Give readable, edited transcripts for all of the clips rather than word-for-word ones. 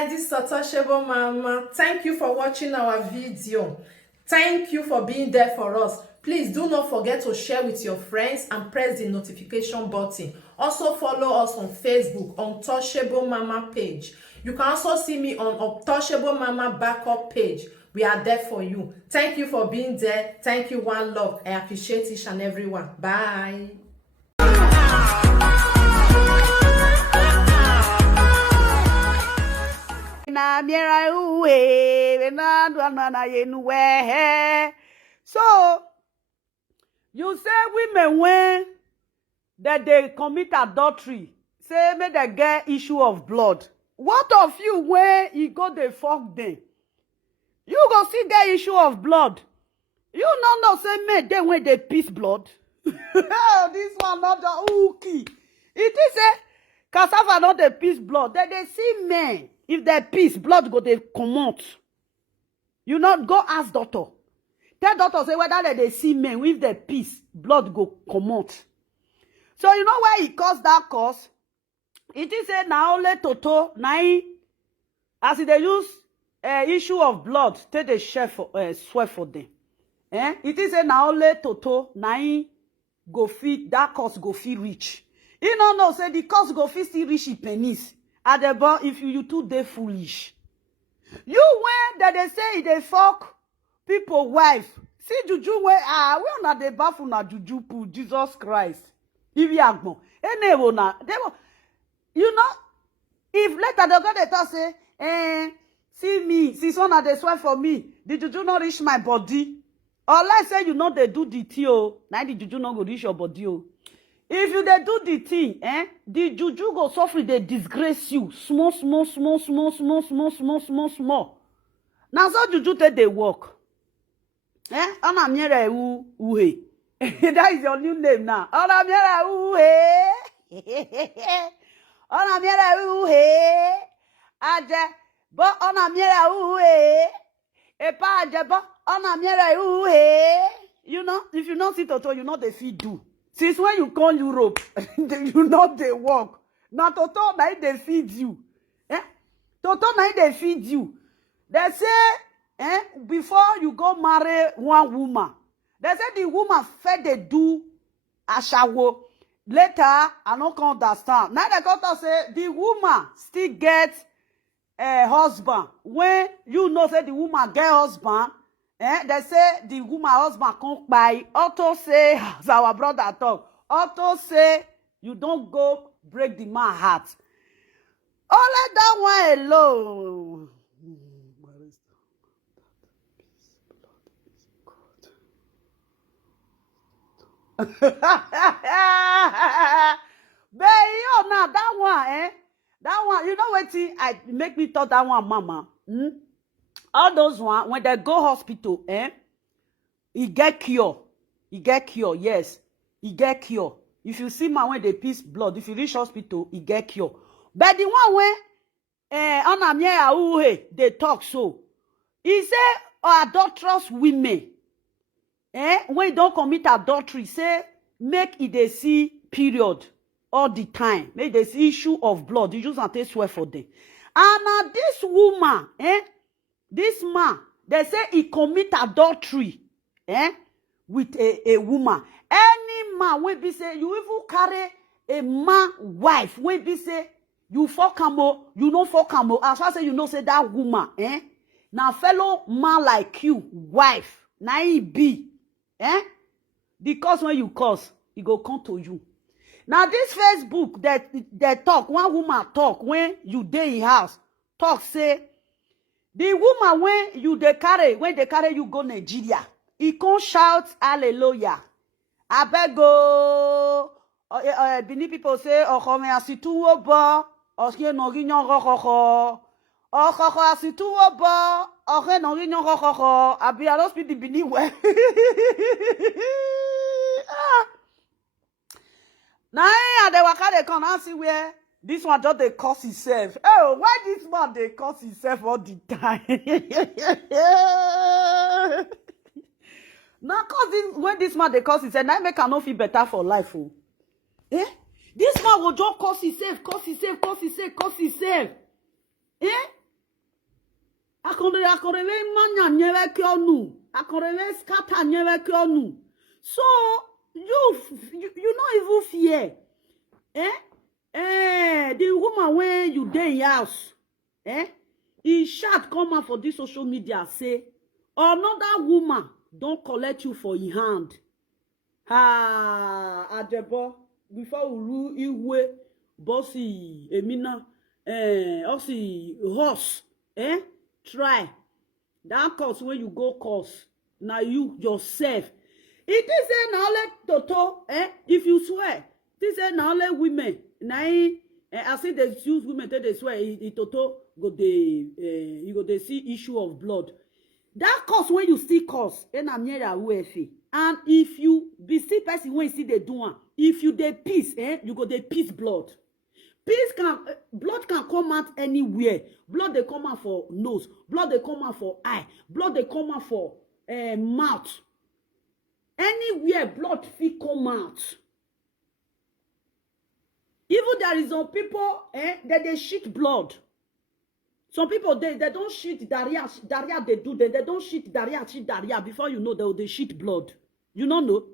guys, this is Untouchable Mama. Thank you for watching our video. Thank you for being there for us. Please do not forget to share with your friends and press the notification button. Also follow us on Facebook, Untouchable Mama page. You can also see me on Untouchable Mama backup page. We are there for you. Thank you for being there. Thank you, one love. I appreciate each and everyone. Bye. So you say women when that they commit adultery, say make they get issue of blood. What of you when you go they fuck them? You go see get issue of blood. You know say make them when they piss blood. This one not the ookie. It is a cassava not the piss blood. They see men. If they piss, blood go they come out. You not go ask doctor. Tell doctor say whether they see men with the piss, blood go come out. So you know why he caused that cause? It is a now only toto nine as they use issue of blood take the chef swear for them. It is a now only toto nine go fit that cause go fit rich. You know say the cause go fit still reach penis. At the bar, if you too they foolish. You when they say they fuck people wife. See juju where we are not the baffle na juju poo Jesus Christ. If you are born, you know, if later the God they talk say, see me, see son they swear for me. The juju not reach my body. Or let's say you know they do the thing, now the juju not go reach your body. If you they do the thing, the juju go suffer, they disgrace you. Small. Now so juju take they work. Ona miere uhe. That is your new name now. Ona miere uhe. Ona miere uhe. Aje, bo ona miere uhe. Epa aje bo ona miere uhe. You know, if you don't see Toto, you know they feed do. Since when you come Europe, you know they work. Now Toto, now they feed you. Toto, now they feed you. They say, before you go marry one woman, they say the woman fed they do a shower. Later, I don't understand. Now they got to say the woman still gets a husband. When you know say the woman get husband, they say the woman husband come by. Auto say, as our brother talk, Auto say, you don't go break the man heart. Only that one alone. But yo, now that one, that one, you know what? I make me thought that one, mama. All those one when they go hospital, he get cure. He get cure, yes. He get cure. If you see man when they piss blood, if you reach hospital, he get cure. But the one when on a they talk so. He say adulterous women. When you don't commit adultery, say make it they see period all the time. Make they see issue of blood. You just want to swear for them. And now this woman, this man, they say he commit adultery, with a woman. Any man will be say you even carry a man wife. Will be say you fuck him, you know fuck him. As far as you know say that woman, now fellow man like you, wife, now he be. Because when you curse, it go come to you. Now this Facebook that talk, one woman talk when you dey in house, talk say the woman when they carry you go Nigeria, he can't shout hallelujah. I beg go. Bini people say me asitu oba, oske no ginyon rokoko. Asitu oba, oke no ginyon rokoko. Abi I don't speak the Bini way. Now they waka they come and see where this one just they curse himself. Oh, why this man they curse himself all the time? Now cause when this man they curse himself, now make I no feel better for life. Oh. This man will just curse himself. Eh? akorebe manya nyewe kyonu. Akorebe scatter nyewe kyonu. So you not even fear. The woman when you dey in house, he shout come out for this social media say another woman don't collect you for your hand. Adebo before uru iwe bossy emina osi horse try that course when you go course now you yourself. It is say na only toto if you swear this say na only women na I see they use women they swear it toto go dey you go dey see issue of blood. That cause when you see cause na near uefe. And if you be see person when you see they do one, if you dey peace you go dey peace blood. Blood can come out anywhere. Blood they come out for nose, blood they come out for eye, blood they come out for mouth. Anywhere blood fit come out. Even there is some people that they shit blood. Some people they don't shit diarrhea they do they don't shit diarrhea before you know they shit blood. You don't know.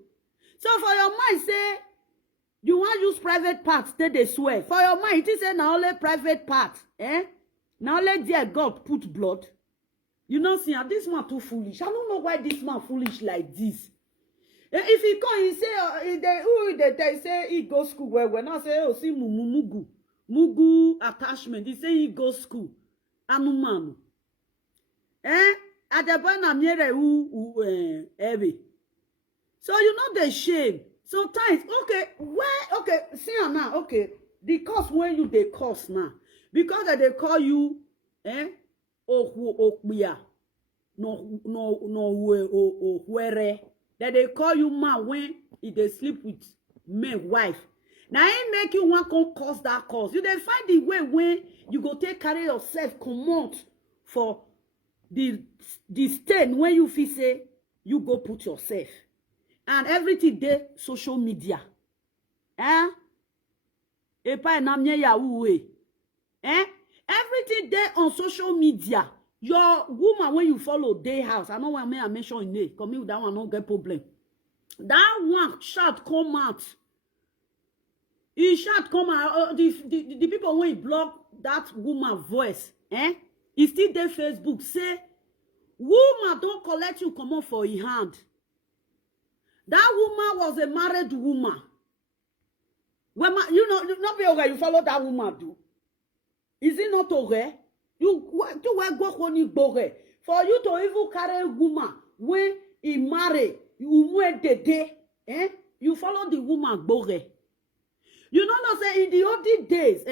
So for your mind say you want use private parts they swear. For your mind it is say now only private parts now only dear God put blood. You know see this man too foolish. I don't know why this man foolish like this. If he come, he say, they say he go school. When I say, oh, see, mugu attachment. He say he go school. Anumanu. At the point I'm here, heavy. So you know the shame. Sometimes, okay, see now, okay. The course when you they course now, because they call you, where. That they call you man when they sleep with men wife. Now ain't make you want to cause that cause. You then find the way when you go take carry yourself come out for the stain when you feel say you go put yourself. And everything there social media. Everything there on social media. Your woman when you follow day house, I know why I mention in name. Come with that one, no get problem. That one shout come out. He shout come out. The people when he block that woman voice, he still there Facebook say, woman don't collect you come on for your hand. That woman was a married woman. When you know, not be okay. You follow that woman do. Is it not okay? You go for you to even carry a woman when he marry you went the day you follow the woman bore. You know say in the old days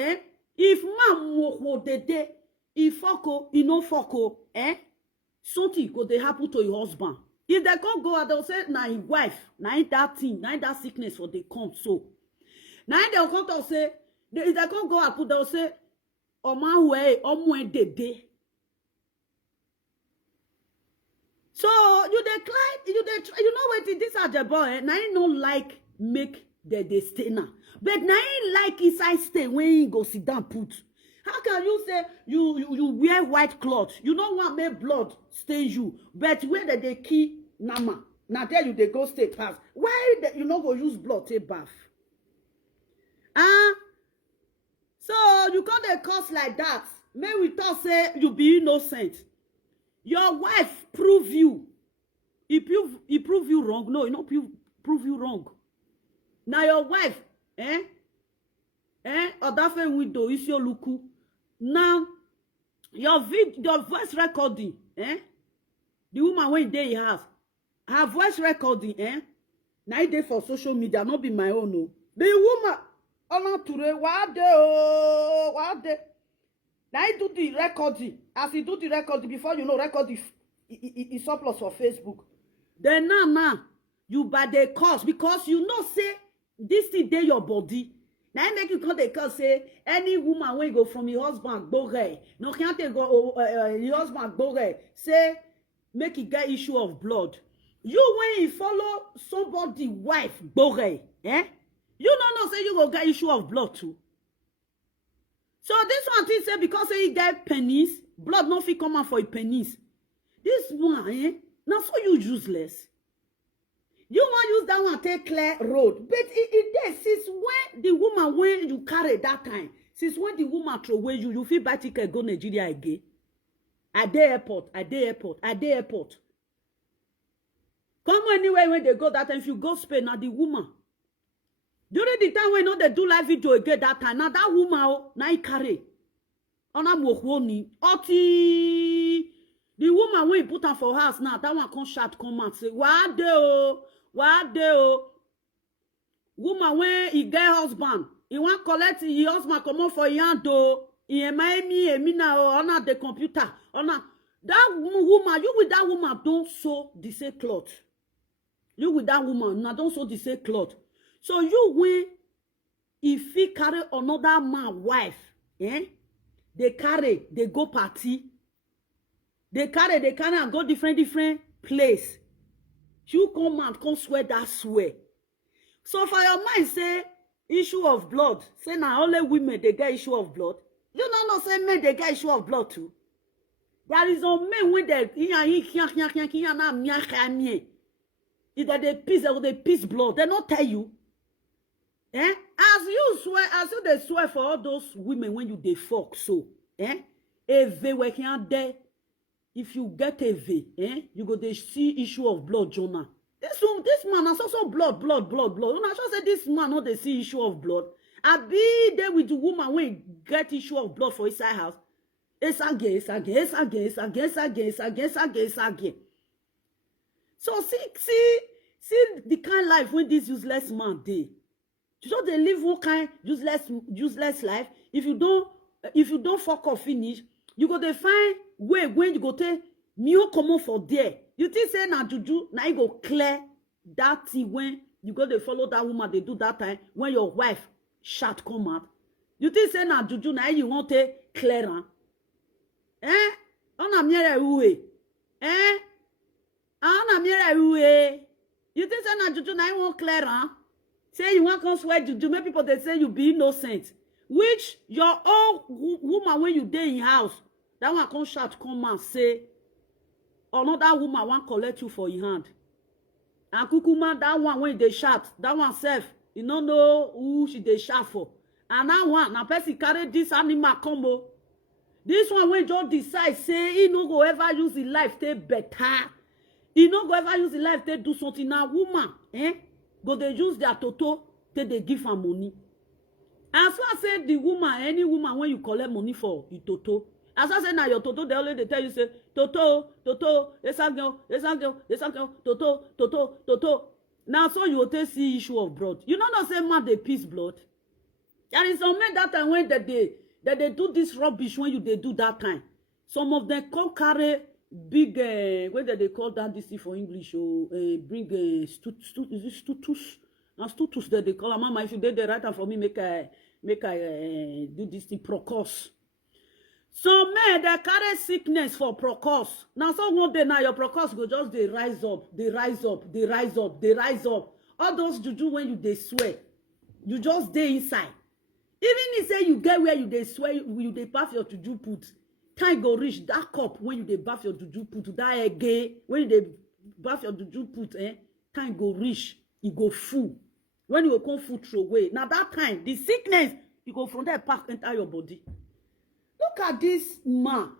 if man walk the day he fucko he no fucko something go dey happen to your husband. If they can't go out they'll say na his wife na that thing na that sickness for they come so now they'll come to say if they can't go out put they'll say Oman way, dede. So you decline, you know what this are the boy. Now you don't like make the stay now, but now you like inside stay when you go sit down put. How can you say you wear white cloth? You don't want make blood stain you, but where they key nama? Now tell you they go stay pass. Why you not go use blood take bath? So you can't a curse like that. May we talk say you be innocent. Your wife prove you. He prove you wrong. No, he not prove you wrong. Now your wife, Odafe widow Isioluk. Now your voice recording, the woman when they have her voice recording, now they for social media, not be my own. No. The woman. What now he do the recording. As he do the recording, before you know, record the surplus for Facebook. Then now, you buy the cause because you know say this thing dey your body. Now make you call the cause say any woman when go from your husband go no can't go your husband go say make it get issue of blood. You when you follow somebody wife go you don't know say you go get issue of blood too. So this one thing say because say he get penis, blood no fit come out for a penis. This one, now so you useless. You want use that one take clear road, but it there since when the woman when you carry that time, since when the woman throw away you feel buy ticket go Nigeria again. At the airport. Come anywhere when they go that time, if you go Spain, now the woman. During the time when they do live video again that time, now that woman now he carry. Ona mokwoni. Oti the woman when he put her for house now, that one come shout, come and say, what do? Woman when he get husband, he want collect his husband come on for yando. He me now on the computer. Ona that woman, you with that woman don't sew the same cloth. You with that woman, now don't sew the same cloth. So you when if he carry another man wife, they go party. They carry and go different place. You come and come swear that swear. So for your mind say issue of blood. Say now only women they get issue of blood. You know say men they get issue of blood too. There is a men when they either they piss blood. They not tell you. As you they swear for all those women when you they fuck so. If they working there. If you get a V, you go to see issue of blood, Jonah. This man has also blood. You know, I just say this man not they see issue of blood. I be there with the woman when get issue of blood for inside house. It's again. So see the kind of life when this useless man dey. You know they live one kind useless life. If you don't fuck off finish, you go to find way when you go to new common for there. You think say na juju, now you go clear that thing when you go to follow that woman, they do that time when your wife shot come out. You think say na juju, now you want to clear her. On a miere uwe. On a miere uwe. You think say na juju, now you want clear her. Say you want to swear juju, many people they say you be innocent. Which your own woman when you dey in house, that one come shout, come and say, another woman want collect you for your hand. And kukuma, that one when they shout, that one self, you don't know who she they shout for. And that one, now person carry this animal combo. This one when just decide, say, he no go ever use his life, take better. He no go ever use his life, take do something. Now woman, go they use their toto, take they give her money. As I say the woman, any woman when you collect money for you toto. As I say now your toto, they always they tell you say toto, esagyo, toto. Now so you will take see issue of blood. You know not say man they piss blood. There is some men that time when they do this rubbish when you they do that time. Some of them come carry big what they call that this thing for English or bring stutus. Now stutus that they call a mama if you did the right time for me make I do this thing procause. So men they carry sickness for procause. Now so one day now your procause go just they rise up. All those juju when you they swear, you just stay inside. Even if say you get where you they swear you they bath your juju put, time go reach that cup when you they bath your juju put that again when you they bath your juju put, time go reach, it go full. When you come food throw away, now that time the sickness you go from there pack enter your body. Look at this man.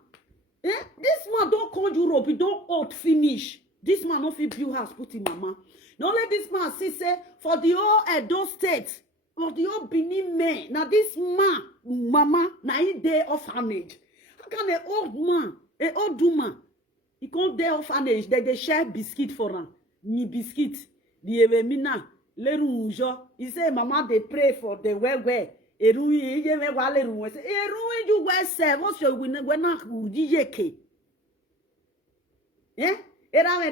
This man don't come Europe, he don't old finish. This man no fit build house put in mama. Now let this man see say for the whole Edo state, for the whole Benin men. Now this man, mama, now he dey orphanage. How can an old woman, he come dey orphanage? They share biscuit for him. Me biscuit, the emina. He say mama they pray for the well. Erui ye me wale ruwe say erui you we se what's your we na udiyeke. Erame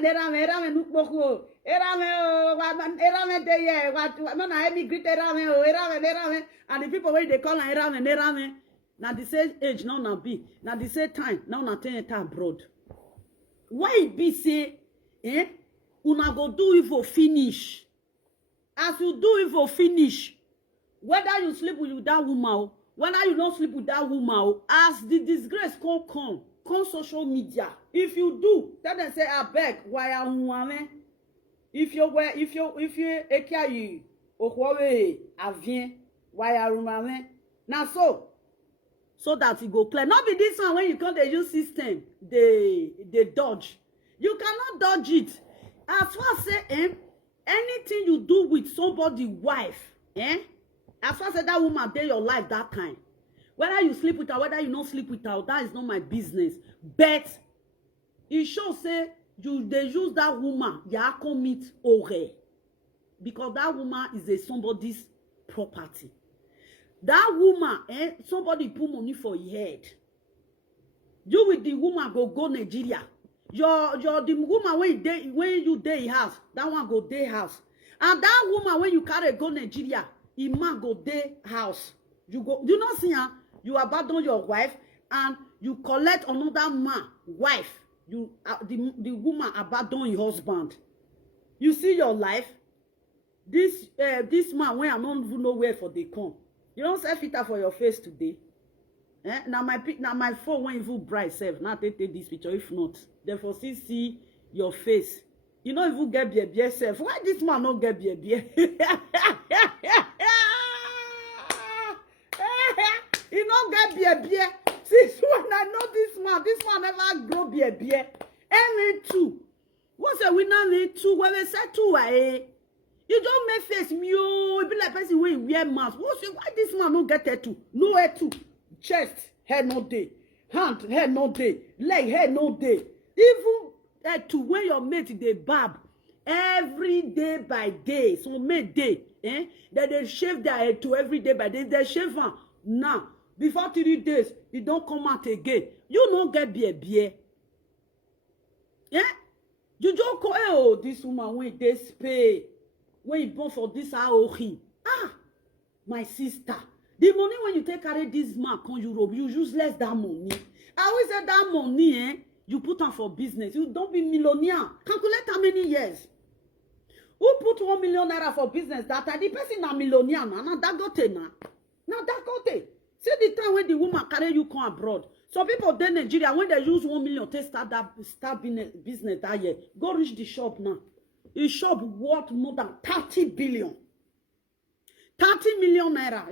nukboko. Erame de ye what no na emigrate erame and the people where they call erame. Now the same age now na be. Now the same time now na ten abroad. Why it be say una go do it for finish. As you do it for finish, whether you sleep with that woman, whether you don't sleep with that woman, as the disgrace come, come social media. If you do, tell them say abeg wire huame. If you ekia you okwowe avien wire huame. Now so that it go clear. Not be this one when you come the use system, they dodge. You cannot dodge it. As far as say anything you do with somebody wife, as far as that woman dey your life that time, whether you sleep with her, whether you don't sleep with her, that is not my business. But it shows say they use that woman, ya commit ore, because that woman is a somebody's property. That woman, somebody put money for your head. You with the woman go Nigeria. Your the woman when you day house, that one go day house. And that woman when you carry go Nigeria, he man go day house. You not see her, you abandon your wife and you collect another man wife. You the woman abandon your husband. You see your life. This man when I don't even know where for they come. You don't say filter for your face today. Now my phone when you bright self. Now take this picture. If not, therefore see your face. You don't even get beer self. Why this man not get beer? He don't get beer. Since when I know this man never grow beer. Any two. What's a winner need two? When they say two, you don't make face mew. It be like person when wear mask. Why this man no get tattoo? No tattoo. Chest, head no day. Hand, head no day. Leg, head no day. Even to when your mate they barb every day by day. So mate day, that they shave their head to every day by day. They shave one now. Before 3 days, it don't come out again. You don't get beer. You don't call this woman when they pay. When you born for this aohi. My sister. The money when you take carry this man come Europe, you use less that money. I always say that money, you put on for business. You don't be millionaire. Calculate how many years. Who put 1 million naira for business? That the person na millionaire na. Now that got it. See the time when the woman carry you come abroad. Some people in Nigeria, when they use 1 million to start business that year, go reach the shop now. A shop worth more than 30 billion. 30 million naira.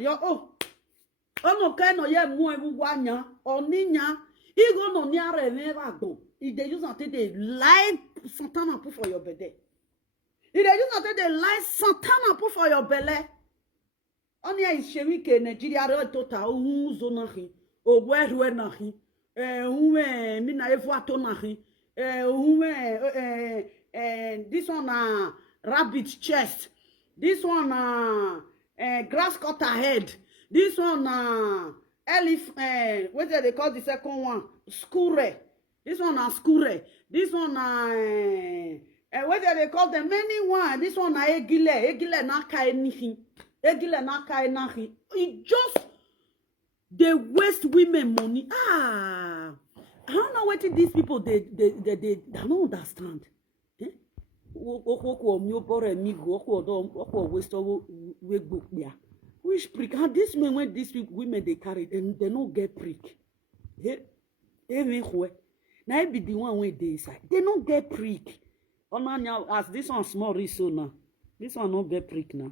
No kind of ye mo ewu wanya oninya. Igo no niare never go. If they use until they lie Santana put for your belly. If they use until they lie Santana put for your belly. Onya is shewike Nigeria ro total zo nahi. O wewe nahi. Uwe mina evu ato nahi. This one rabbit chest. This one grass cutter head. This one elephant. What do they call the second one? Skure. This one skure. This one what do they call them? Many one. This one egile na kai anything. Egile na kai nothing. It just they waste women money. I don't know what these people they don't understand. Which prick? And this men when these women they carry, they don't get prick. Now be the one when they inside. They don't get prick. Oh now as this one small reason now. This one not get prick now.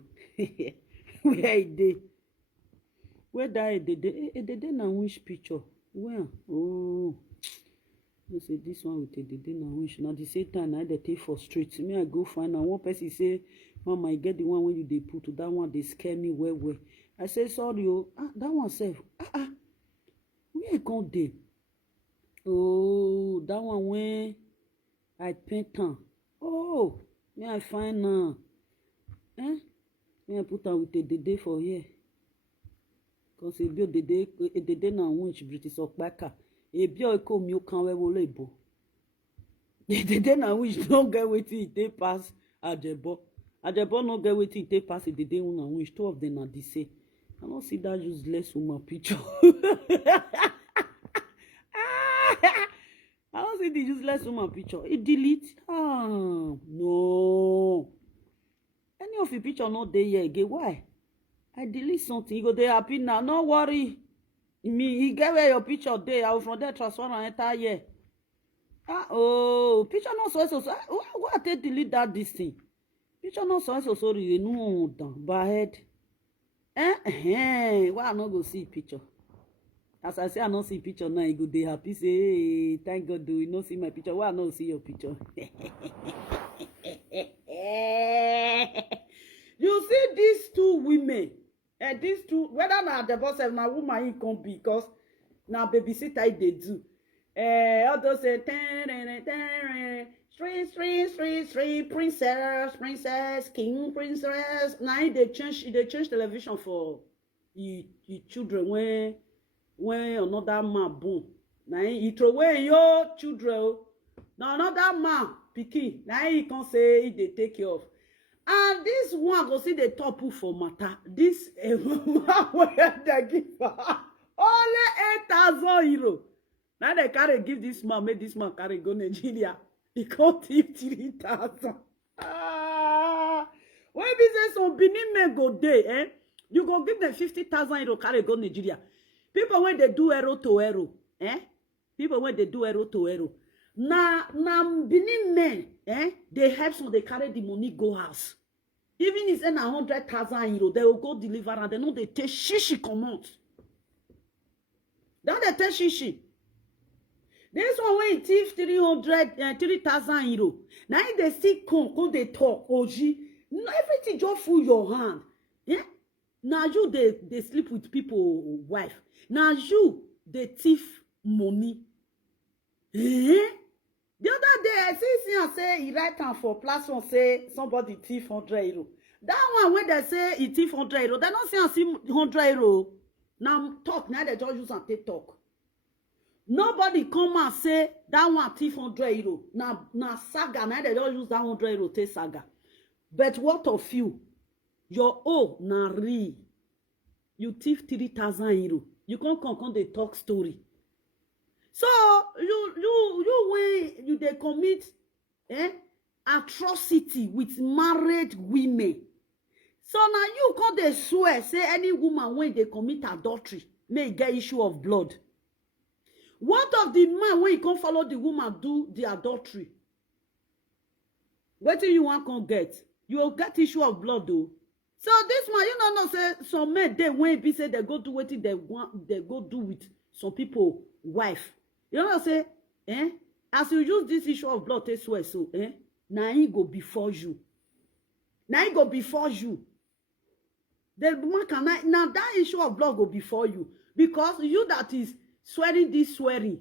Where they? Where they na which picture? Where? Oh. You say this one with the na which now the same time I they take for street. Me I go find and one person say, Mama, I get the one when you they put to that one they scare me well. I say sorry, that one self. Where you come there? Oh, that one when I paint on. Oh, me I find now. Me I put on with the day for here. Cause if you the day na which British okpaka. If you come you can we will ebo. The day na which don't get wetin it take pass Ajebo. Ajebo no get wetin it take pass the day na which two of them are the same. I don't see that useless woman picture. I don't see the useless woman picture. It delete. No. Any of the picture not there here again. Why? I delete something. You go there happy now. No worry. Me, he get where your picture dey. I will from there transfer and enter here. Oh, picture not so. Why I take delete that this thing? Picture not so sorry. No, down by head. Why I not go see picture? As I say, I not see picture now. You go dey happy say, hey, thank God, do you not see my picture? Why I not see your picture? You see these two women, and these two, whether na the boss of na woman he come because na babysitter they do. All those say three princess, king, princess. Now they change television for the children when another man born. Now he throw away your children. Now another man pikin. Now he can say they take care of. And this one go see the top for matter. This man where they give her only 8,000 euro. Now they carry give this man, make this man carry go Nigeria. He can't give 3,000. When we say some Benin men go there, you go give them 50,000 euro carry go Nigeria. People when they do arrow to arrow, people when they do arrow to arrow. Na Benin men, they help so they carry the money go house. Even if it's 100,000 euro, they will go deliver and they know they take shishi come out. That they take shishi. This one when it thief 3,000 euro. Now they see come they talk, Oji. Everything just full your hand. Yeah? Now you they sleep with people wife. Now you they thief money. The other day, I see and say he write down for platform say somebody thief 100 euro. That one when they say he thief 100 euro, they don't say and see 100 euro. Now talk, now they just use and take talk. Nobody come and say that one thief 100 euro. Now saga, now they just use that 100 euro take saga. But what of you? Your own na real. You thief 3,000 euro. You can't come they talk story. So you when they commit atrocity with married women. So now you can't they swear say any woman when they commit adultery may get issue of blood. What of the man when you can't follow the woman do the adultery? What do you want to get? You will get issue of blood though. So this man, you know, say some men they when be say they go do what they want, they go do with some people wife. You know what I say? As you use this issue of blood, take swear so, now he go before you. Now he go before you. The man cannot, now that issue of blood go before you. Because you that is swearing this swearing,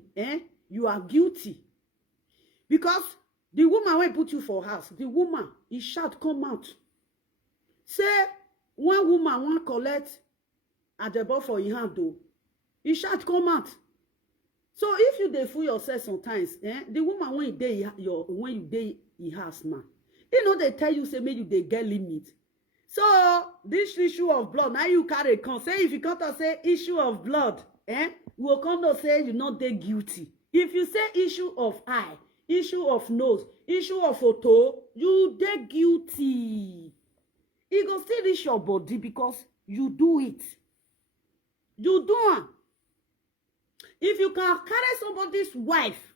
you are guilty. Because the woman will put you for house. The woman, he shout come out. Say, one woman want collect at the bar for your hand though. He shout come out. So if you dey fool yourself sometimes, the woman when you dey in house now, you know they tell you say make you dey get limit. So this issue of blood, now you carry come say if you come to say issue of blood, we will come to say you not dey guilty. If you say issue of eye, issue of nose, issue of photo, you dey guilty. It go still reach your body because you do it. You do it. If you can carry somebody's wife,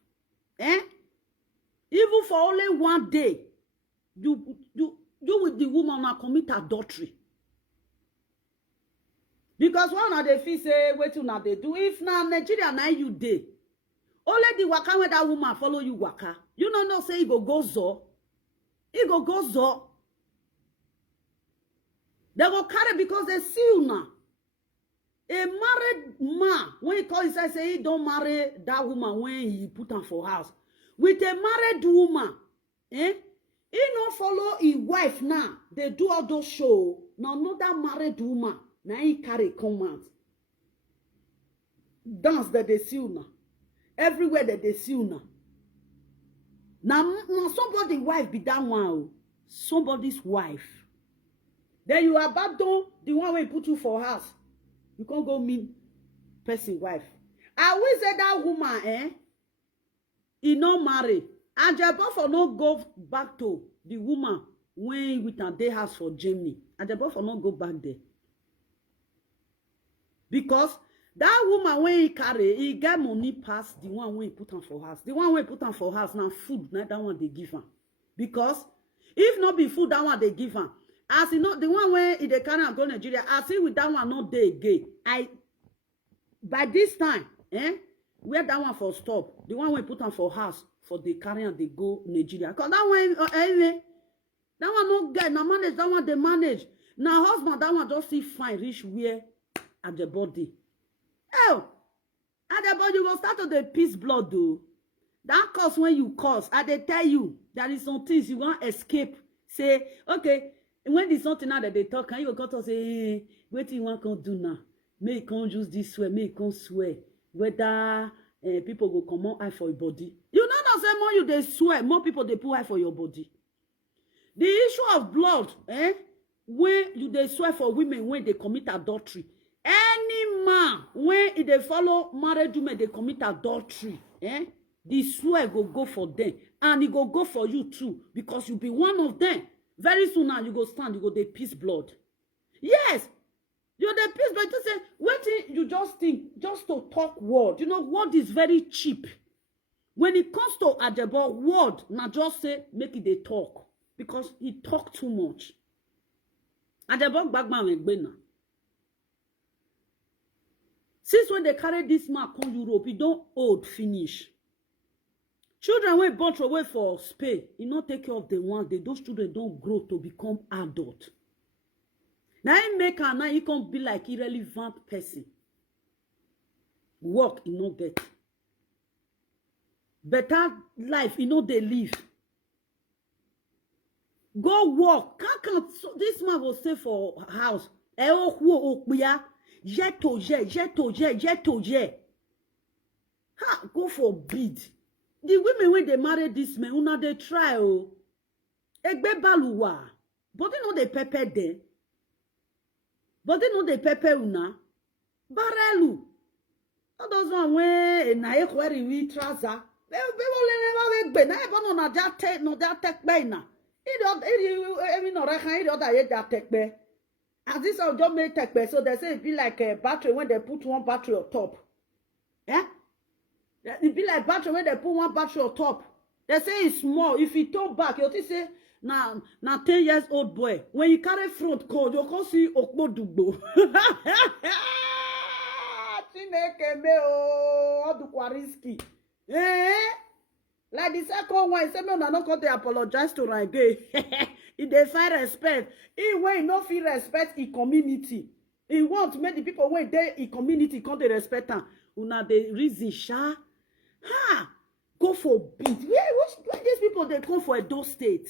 even for only one day, you with the woman now commit adultery. Because one of the feel say, wait till now they do. If now Nigeria now you day, only the waka when that woman follow you waka, you know say he go zo. He go zo. They go carry because they see you now. A married man, when he call himself, say he don't marry that woman when he put her for house. With a married woman, he not follow his wife now. They do all those show. Now another married woman, now he carry command. Dance that they see you now. Everywhere that they see you now. Now somebody's wife be that one. Somebody's wife. Then you abandon the one who put you for house. You can't go meet person wife. I will say that woman, he not marry. And Jabba not go back to the woman when with a day house for Germany. And Jabba not go back there. Because That woman when he carry, he get money pass the one when he put on for house. The one when he put on for house now food, not that one they give her. Because if not be food, that one they give her. As you know, the one when they carry and go Nigeria, I see with that one not day again. By this time, where that one for stop, the one when put on for house for the carry and they go Nigeria. Cause that one anyway, that one no get now manage. That one they manage. Now husband, that one just see fine reach where at the body. Oh, at the body will start to the piece blood though. That cause when you cause, I they tell you there is some things you want escape. Say, okay, when there's something now that they talk, can you go to say, hey, what do you want to do now? May you can't use this way, may you can't swear. Whether people go come on eye for your body. You know say more you they swear, more people they put eye for your body. The issue of blood, when you they swear for women when they commit adultery. Any man when they follow married women they commit adultery, the swear go for them and it go for you too because you be one of them. Very soon now you go stand, you go the peace blood. Yes, you're the peace blood. To say when you just think just to talk word, you know word is very cheap. When it comes to Ajabo word, now just say make it they talk because he talk too much. Ajabo bagman wengbena. Since when they carry this man come Europe, he don't old finish. Children when born away for Spain, he not take care of the one. Those children don't grow to become adult. Now he make her now he can be like irrelevant person. Work he not get. Better life he know they live. Go work. Can't this man will stay for house. Jet. Ha, go for bid. The women when they marry this man, una they try oh. Egbe baluwa. But they know they pepper there. But they know they pepper una. Barelu. All those one when na e kweri we trouser. Be will never be na e bono na ja take no that take be na. It no reckon that take be. As this of just made tech, so they say it be like a battery when they put one battery on top. Yeah? It be like battery when they put one battery on top. They say it's small. If you turn back, you'll say, now 10 years old boy. When you carry front code, you can see Okbo Dugbo. Chineke me o Odukwariski. Like the second one, he said, no, not going to apologize to Rage. If they find respect, he will not feel respect in community. He wants to make the people when they in community come to respect them. Una the reason, sha. Ha! Go for beat. Where these people they come for Edo State?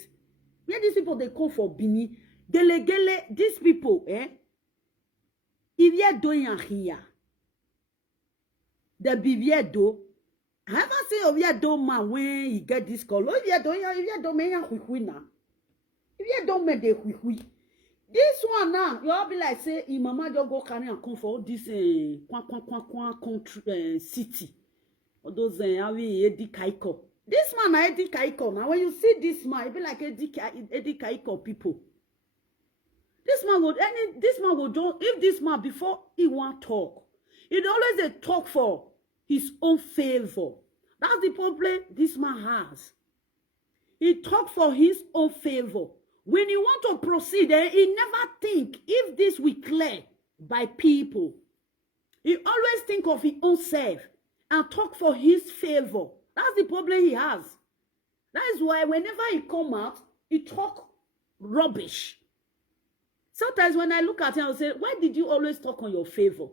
Where these people they come for Bini? Gele, these people, if you're doing here, the Biviedo. I never say oh yeah don't man when he get this call. Oh yeah don't man na. If you don't make the hui. This one now, you all be like say in mama just go carry and come for this country city. Or those Eddie Kaiko. This man Eddie Kaiko. Now when you see this man, it be like Eddie Kaiko people. This man would do if this man before he want talk. He'd always talk for his own favor. That's the problem this man has. He talk for his own favor. When he want to proceed, he never think if this will clear by people. He always think of his own self and talk for his favor. That's the problem he has. That is why whenever he come out, he talk rubbish. Sometimes when I look at him, I say, why did you always talk on your favor?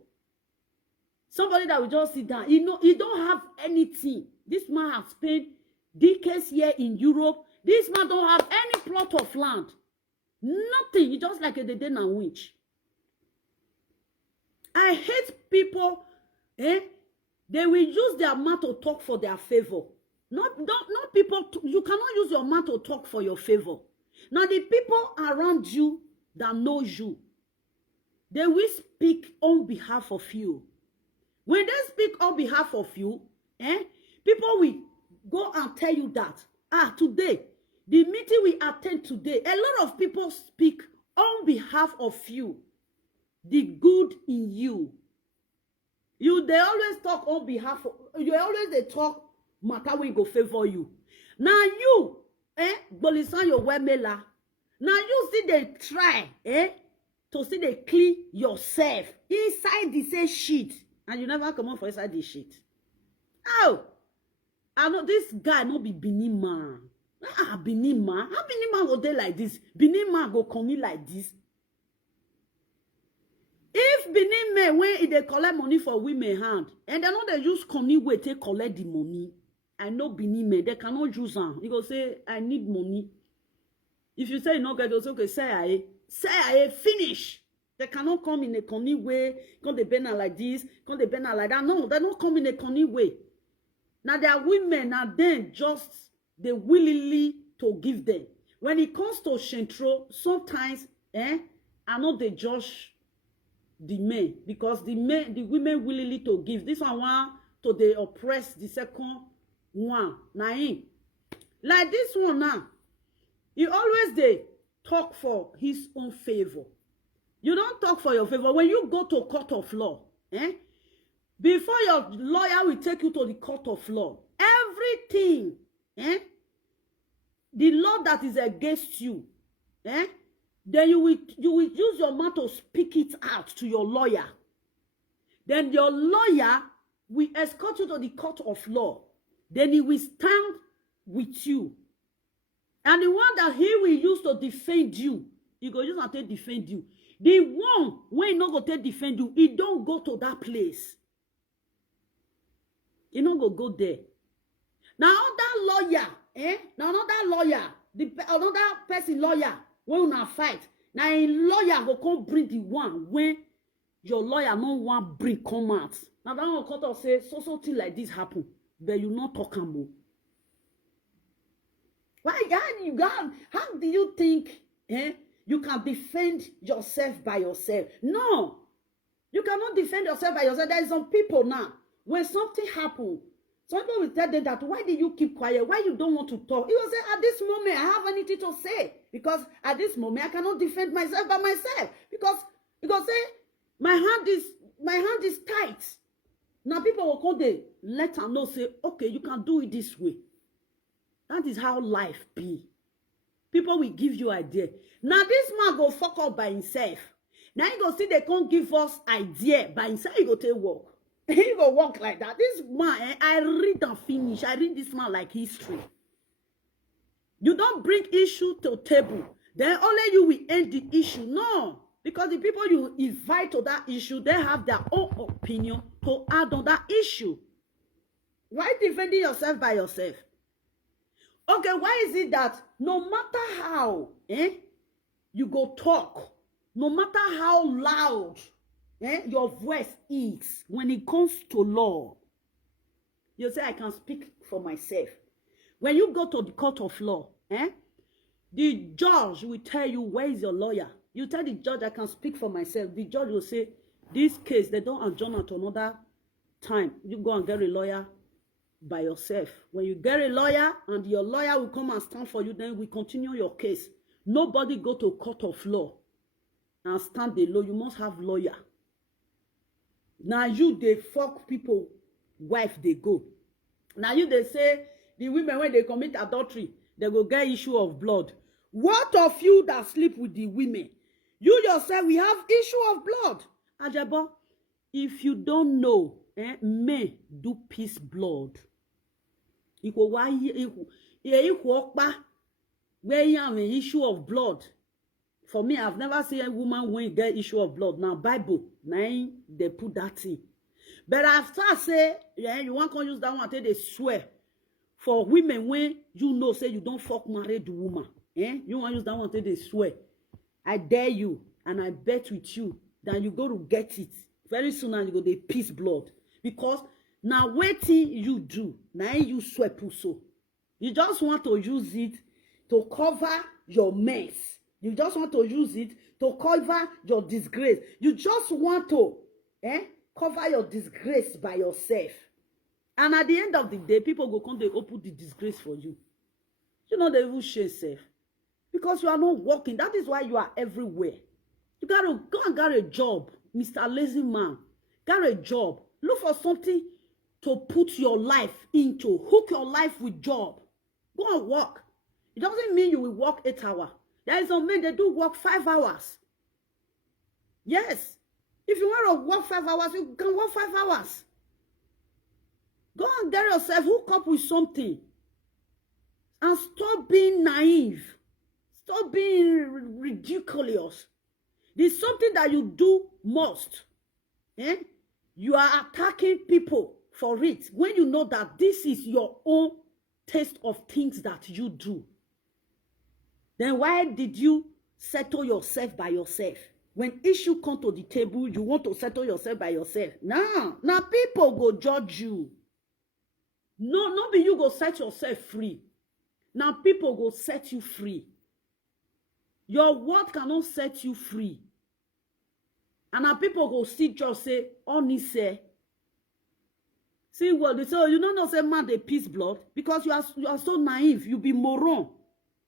Somebody that will just sit down. He don't have anything. This man has spent decades here in Europe. This man don't have any plot of land. Nothing. He just like a dead and winch. I hate people. They will use their mouth to talk for their favor. Not people. You cannot use your mouth to talk for your favor. Now the people around you that know you, they will speak on behalf of you. When they speak on behalf of you, people will go and tell you that, today, the meeting we attend today, a lot of people speak on behalf of you, the good in you. they always talk on behalf of, you always they talk matter wey go favor you. Now you, Bolisan your wemela. Now you see they try, to see they clean yourself inside the same shit, and you never come out for inside the shit. Oh, I know this guy no be Benin man. Benin man. How Benin man go there like this? Benin man go come in like this. If Benin men when they collect money for women hand, and they know they use conny way to collect the money, I know Benin men they cannot use them. You go say I need money. If you say you no get, those okay say I finish. They cannot come in a conny way. Come they banner like this. Come they banner like that. No, they don't come in a conny way. Now there are women now then just they willingly to give them. When it comes to Shentro, sometimes I know they judge the men because the women willingly to give. This one to they oppress the second one. Now like this one now, he always they talk for his own favor. You don't talk for your favor. When you go to court of law, before your lawyer will take you to the court of law, everything, the law that is against you, then you will use your mouth to speak it out to your lawyer. Then your lawyer will escort you to the court of law. Then he will stand with you. And the one that he will use to defend you, he go use and take defend you. The one when he not go take defend you, he don't go to that place. He not go there. Now that lawyer, now another lawyer, another person lawyer, when una fight, now a lawyer go come bring the one when your lawyer no want bring come out. Now that one court of say so thing like this happen, but you not talk about. Why how do you think you can defend yourself by yourself? No, you cannot defend yourself by yourself. There is some people now, when something happens, some people will tell them that, why did you keep quiet? Why you don't want to talk? He will say, at this moment, I have anything to say. Because at this moment, I cannot defend myself by myself. Because say, my hand is tight. Now people will come there, let them know, say, okay, you can do it this way. That is how life be. People will give you idea. Now this man go fuck up by himself. Now he go see they can't give us idea by himself. He go take work. He go walk like that. This man, I read and finish. I read this man like history. You don't bring issue to table. Then only you will end the issue. No. Because the people you invite to that issue, they have their own opinion to add on that issue. Why defending yourself by yourself? Okay, why is it that no matter how you go talk, no matter how loud your voice is, when it comes to law, you say, I can speak for myself. When you go to the court of law, the judge will tell you, where is your lawyer? You tell the judge, I can speak for myself. The judge will say, this case, they don't adjourn at another time. You go and get a lawyer by yourself. When you get a lawyer and your lawyer will come and stand for you, then we continue your case. Nobody go to court of law and stand the law. You must have lawyer. Now you they fuck people wife they go. Now you they say the women when they commit adultery they go get issue of blood. What of you that sleep with the women? You yourself we have issue of blood. Ajabo, if you don't know, men do peace blood. Equal why equal where you have an issue of blood. For me, I've never seen a woman when get issue of blood. Now, Bible, now they put that in. But after say, you want to use that one until they swear. For women, when you know, say you don't fuck married woman. You want to use that one until they swear. I dare you, and I bet with you, that you go to get it. Very soon, and you go to peace blood. Because now, waiting you do, now you swear puso. You just want to use it to cover your mess. You just want to use it to cover your disgrace. You just want to cover your disgrace by yourself. And at the end of the day, people go come, they open the disgrace for you. You know, they will share self. Because you are not working. That is why you are everywhere. You got to go and get a job, Mr. Lazy Man. Get a job. Look for something to put your life into. Hook your life with job. Go and work. It doesn't mean you will work 8 hours. There is some men, they do work 5 hours. Yes. If you want to work 5 hours, you can work 5 hours. Go and get yourself hook up with something. And stop being naive. Stop being ridiculous. There's something that you do most. Eh? You are attacking people for it when you know that this is your own taste of things that you do. Then why did you settle yourself by yourself? When issue come to the table, you want to settle yourself by yourself. Now people go judge you. No, not be you go set yourself free. Now people go set you free. Your word cannot set you free. And now people go see just say, only say. See what they say, oh, you don't know say man they peace blood because you are so naive, you be moron.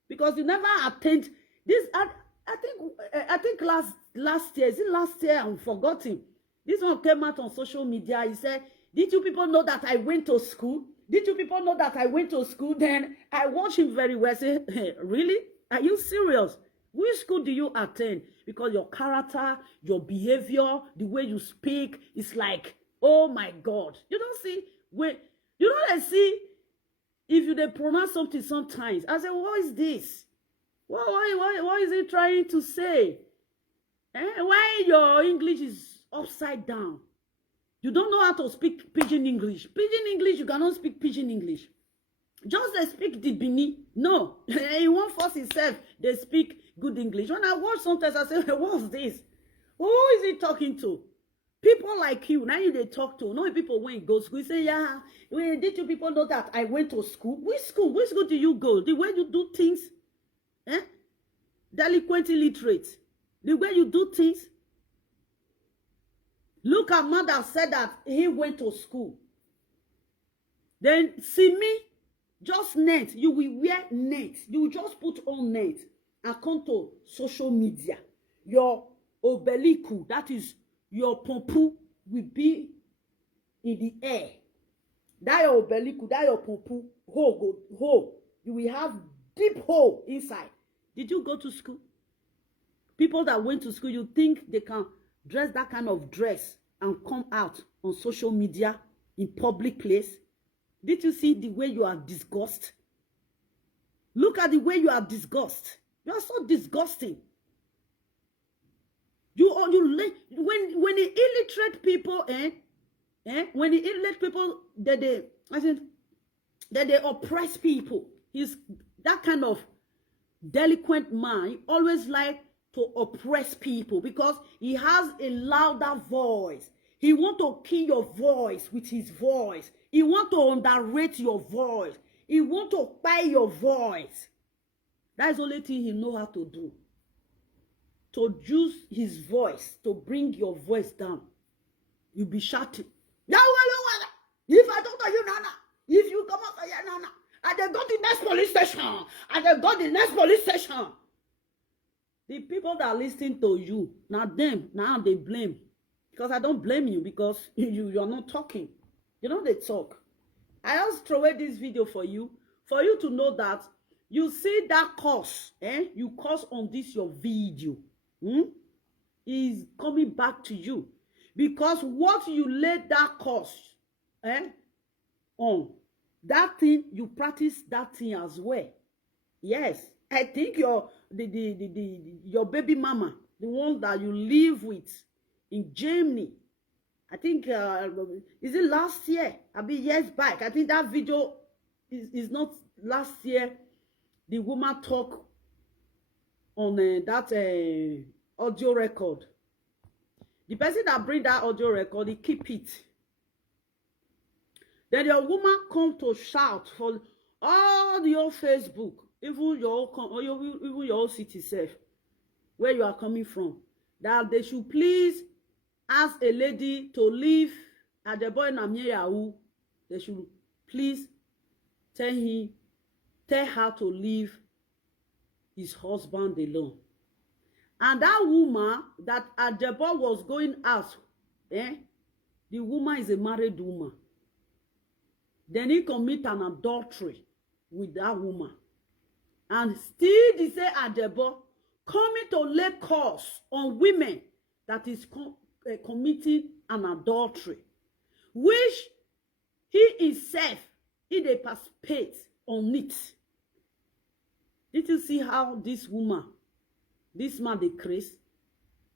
Because you never attend this. I think last year, is it last year? I'm forgetting. This one came out on social media. He said, did you people know that I went to school? Did you people know that I went to school? Then I watched him very well. Say, hey, really? Are you serious? Which school do you attend? Because your character, your behavior, the way you speak, is like, oh my God. You don't see, when you don't see if you they pronounce something sometimes. I say, what is this? What is he trying to say? Why your English is upside down? You don't know how to speak Pidgin English. Pidgin English, you cannot speak Pidgin English. Just they speak the Bini. No. He won't force himself. They speak good English. When I watch sometimes, I say, what's this? Who is he talking to? People like you. Now you they talk to. No people when you go to school, you say, yeah. Did you people know that I went to school? Which school? Which school do you go? The way you do things? Delinquent illiterate. The way you do things. Look at man that said that he went to school. Then see me, just net. You will wear net. You will just put on net and come to social media. Your obeliku, that is your pompu, will be in the air. That your obeliku, that your pompu, hole. You will have deep hole inside. Did you go to school? People that went to school, you think they can dress that kind of dress and come out on social media in public place? Did you see the way you are disgusted? Look at the way you are disgusted. You are so disgusting. When the illiterate people, when the illiterate people that they oppress people, he's that kind of delinquent man. He always like to oppress people because he has a louder voice. He want to kill your voice with his voice. He want to underrate your voice. He want to buy your voice. That's the only thing he know how to do. To use his voice to bring your voice down. You be shouting. If I don't know you, Nana. If you come out here, Nana. And they go to the next police station. And they go to the next police station. The people that are listening to you, now them, now they blame. Because I don't blame you because you're not talking. You know they talk. I just throw away this video for you to know that you see that curse, you curse on this your video, is coming back to you. Because what you let that curse, on, that thing, you practice that thing as well. Yes, I think your baby mama, the one that you live with in Germany, I think is it last year? I mean years back. I think that video is not last year. The woman talk on that audio record. The person that bring that audio record, he keep it. Then your woman come to shout for all your Facebook, even your city self, where you are coming from, that they should please ask a lady to leave at the boy Namieyahu. They should please tell her to leave his husband alone. And that woman that Adebo was going out, the woman is a married woman. Then he commit an adultery with that woman. And still they say Ajebo coming to lay curse on women that is committing an adultery, which he himself, he dey participate on it. Did you see how this woman, this man dey craze?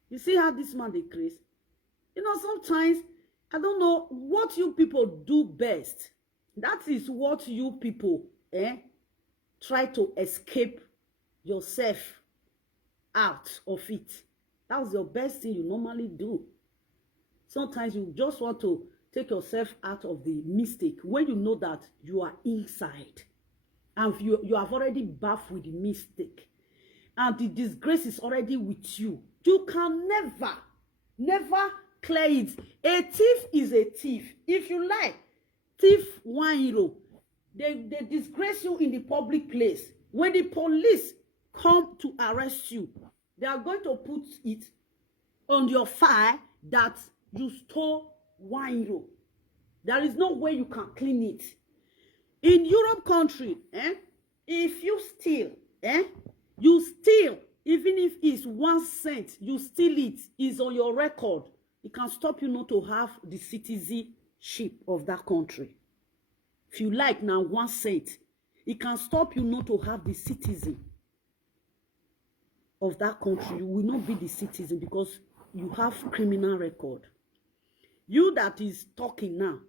You see how this man dey craze? You know, sometimes, I don't know what you people do best. That is what you people, try to escape yourself out of it. That's your best thing you normally do. Sometimes you just want to take yourself out of the mistake when you know that you are inside and you have already bathed with the mistake and the disgrace is already with you. You can never clear it. A thief is a thief. If you like, thief 1 euro. They disgrace you in the public place. When the police come to arrest you, they are going to put it on your file that you stole 1 euro. There is no way you can clean it. In Europe country, if you steal, you steal, even if it's 1 cent, you steal it, is on your record. It can stop you not to have the citizenship of that country. If you like now 1 cent, it can stop you not to have the citizen of that country. You will not be the citizen because you have criminal record. You that is talking now,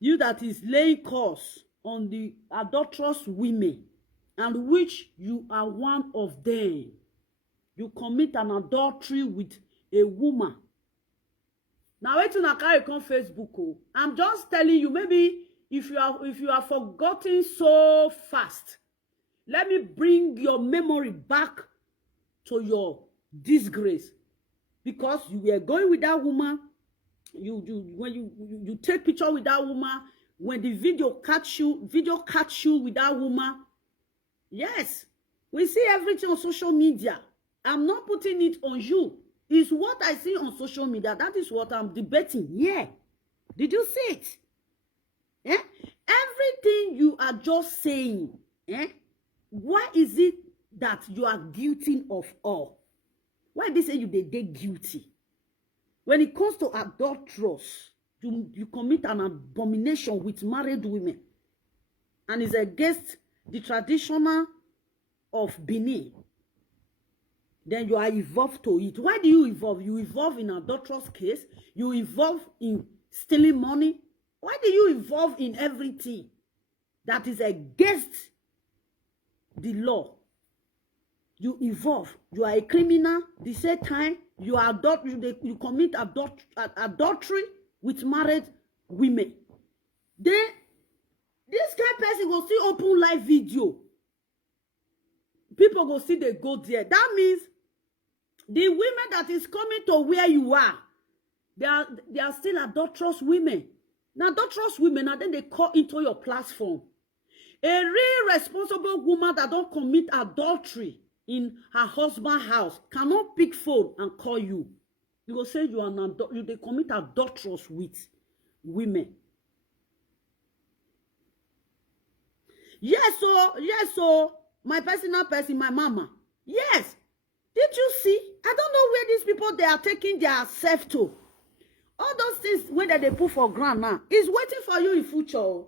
you that is laying curse on the adulterous women, and which you are one of them. You commit an adultery with a woman. Now wait till I carry on Facebook. Oh. I'm just telling you, maybe if you are forgotten so fast, let me bring your memory back to your disgrace. Because you were going with that woman, when you take picture with that woman, when the video catch you with that woman. Yes, we see everything on social media. I'm not putting it on you. It's what I see on social media. That is what I'm debating. Yeah. Did you see it? Yeah? Everything you are just saying, why is it that you are guilty of all? Why they say you they guilty? When it comes to adulterous, you commit an abomination with married women, and it's against the traditional of Benin. Then you are involved to it. Why do you involve? You involve in adulterous case. You involve in stealing money. Why do you involve in everything that is against the law? You involve. You are a criminal. The same time you are you commit adultery with married women. Then this kind of person will see open live video. People go see they go there. That means the women that is coming to where you are, they are still adulterous women. Now adulterous women, and then they call into your platform. A real responsible woman that don't commit adultery in her husband's house cannot pick phone and call you. You will say you are they commit adulterous with women. Yes, so my personal person, my mama. Yes. Did you see? I don't know where these people they are taking their self to. All those things when they put for ground now is waiting for you in future.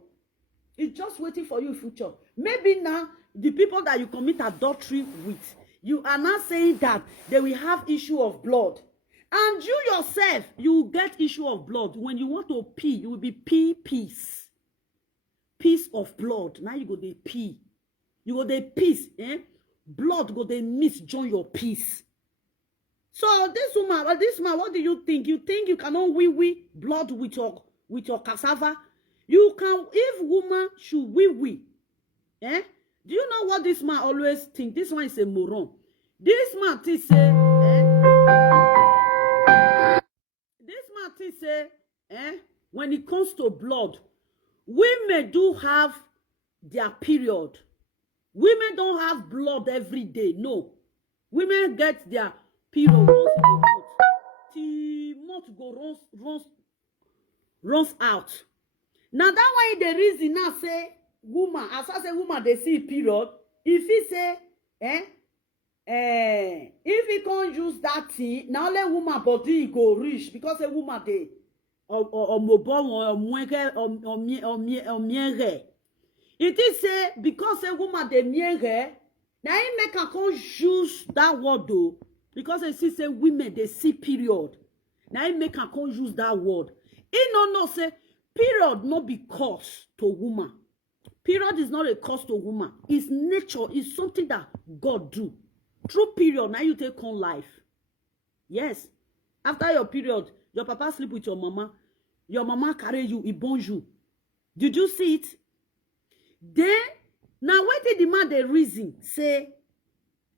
It's just waiting for you in future. Maybe now the people that you commit adultery with, you are now saying that they will have issue of blood. And you yourself, you will get issue of blood. When you want to pee, you will be peace. Piece of blood. Now you go dey pee. You go dey piece, blood go dey mix join your piece. So this woman, this man, what do you think? You think you cannot wee blood with your cassava? You can, if woman should wee. Do you know what this man always think? This one is a moron. This man think say, when it comes to blood, women do have their period. Women don't have blood every day. No. Women get their period once in a month. Till mouth go runs out. Now that why the reason now say woman, as I say woman they see period, if he say if he can't use that thing, now let woman body go rich because a woman they or it is say because a woman they miere, now he make a con use that word though because they see say women they see period. Now he make a con use that word. He no say period not be cause to woman. Period is not a cause to woman. It's nature. It's something that God do. Through period, now you take on life. Yes. After your period, your papa sleep with your mama. Your mama carry you, he born you. Did you see it? Then, now when they demand the reason, say,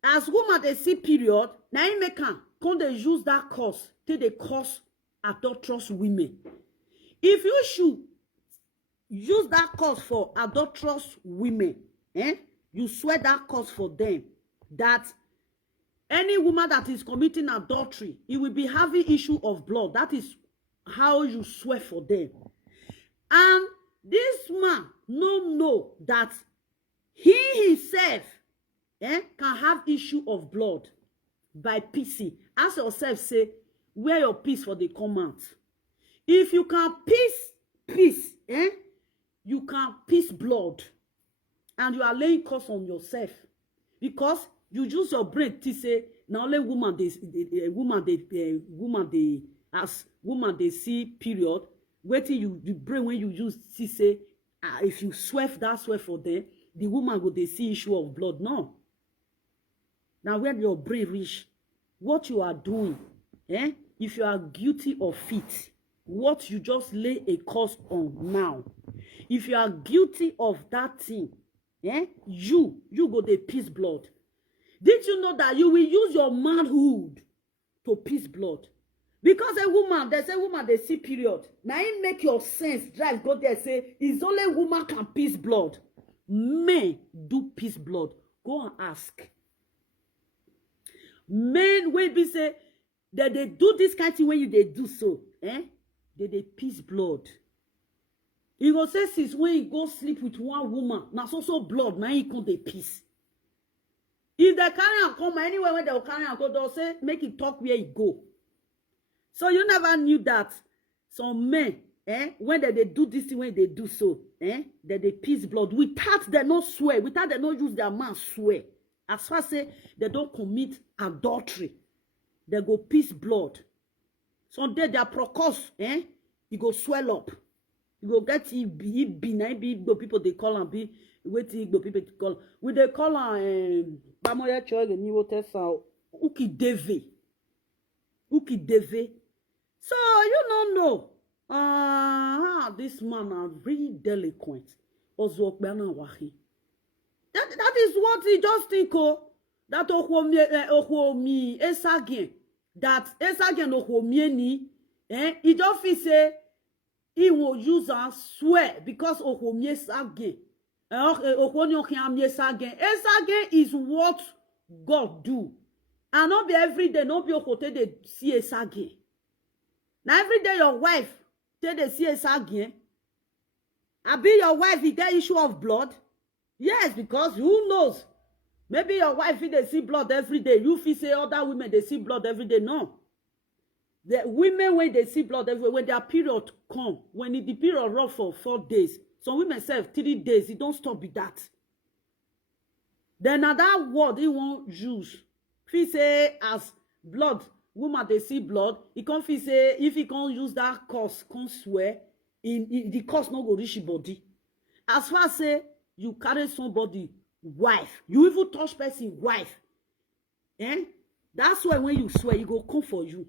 as woman they see period, now you make can they use that cause, till they cause adulterous women. If you should use that cause for adulterous women, you swear that cause for them, that any woman that is committing adultery, it will be having issue of blood. That is how you swear for them. And this man no know that he himself can have issue of blood by PC. Ask yourself, say, where your peace for the comment? If you can peace, you can peace blood, and you are laying curse on yourself because you use your brain to say now only woman they see period. Wait till you the brain when you use to say if you swear that swear for them, the woman will they see issue of blood. No. Now when your brain reach what you are doing, if you are guilty of it, what you just lay a curse on now. If you are guilty of that thing, you go the peace blood. Did you know that you will use your manhood to peace blood? Because a woman, there's a woman they see period. Now it make your sense drive go there say it's only woman can peace blood. Men do peace blood. Go and ask. Men will be say that they do this kind of thing when they do so, they peace blood. He go say since when he go sleep with one woman, now so blood, now he come the peace. If they carry and come anywhere when they'll carry and go, they'll say make it talk where he go. So you never knew that some men, when they do this thing, when they do so, that they peace blood without they not swear, without they not use their mouth swear. As far as say they don't commit adultery, they go peace blood. Someday they are procause, you go swell up. You go get Igbo people they call and be wait Igbo people to call. We they call Bamoya Church the New Testament Uki Deve. So you don't know. This man are very delinquent. That is what he just think that Ohomi Esagen. That Esagen Ohomi ni he just feel say he will use and swear because Ohomi Esagen. Esagen is what God do. And not be every day, not be okay they see Esagen. Now every day your wife tell they see Esagen. I be your wife, you get issue of blood. Yes, because who knows? Maybe your wife, they see blood every day. You feel say other women, they see blood every day. No. The women, when they see blood every day, when their period come, when the period run for 4 days, some women say 3 days, it don't stop with that. Then another word he won't use. He say as blood, woman, they see blood. He can't feel say, if he can't use that cause, can't swear, the cause not go reach your body. As far as say, you carry somebody wife, you even touch person wife, that's why when you swear, you go come for you.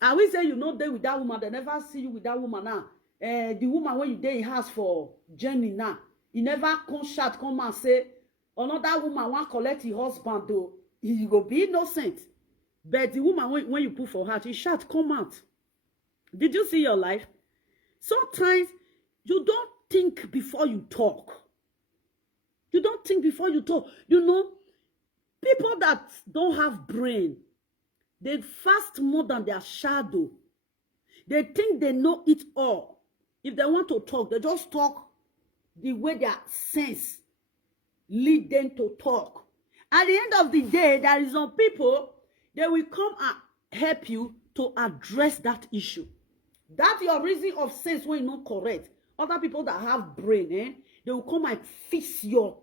And we say you know there with that woman, they never see you with that woman now. The woman when you dey in house for journey now, he never come shout, come and say another woman want collect his husband though, he go be innocent. But the woman when you put for her, she shout, come out. Did you see your life? Sometimes you don't think before you talk. You don't think before you talk. You know, people that don't have brain, They fast more than their shadow. They think they know it all. If they want to talk, they just talk the way their sense lead them to talk. At the end of the day, there is some people, they will come and help you to address that issue. That's your reason of sense when you're not correct. Other people that have brain, they will come and fix your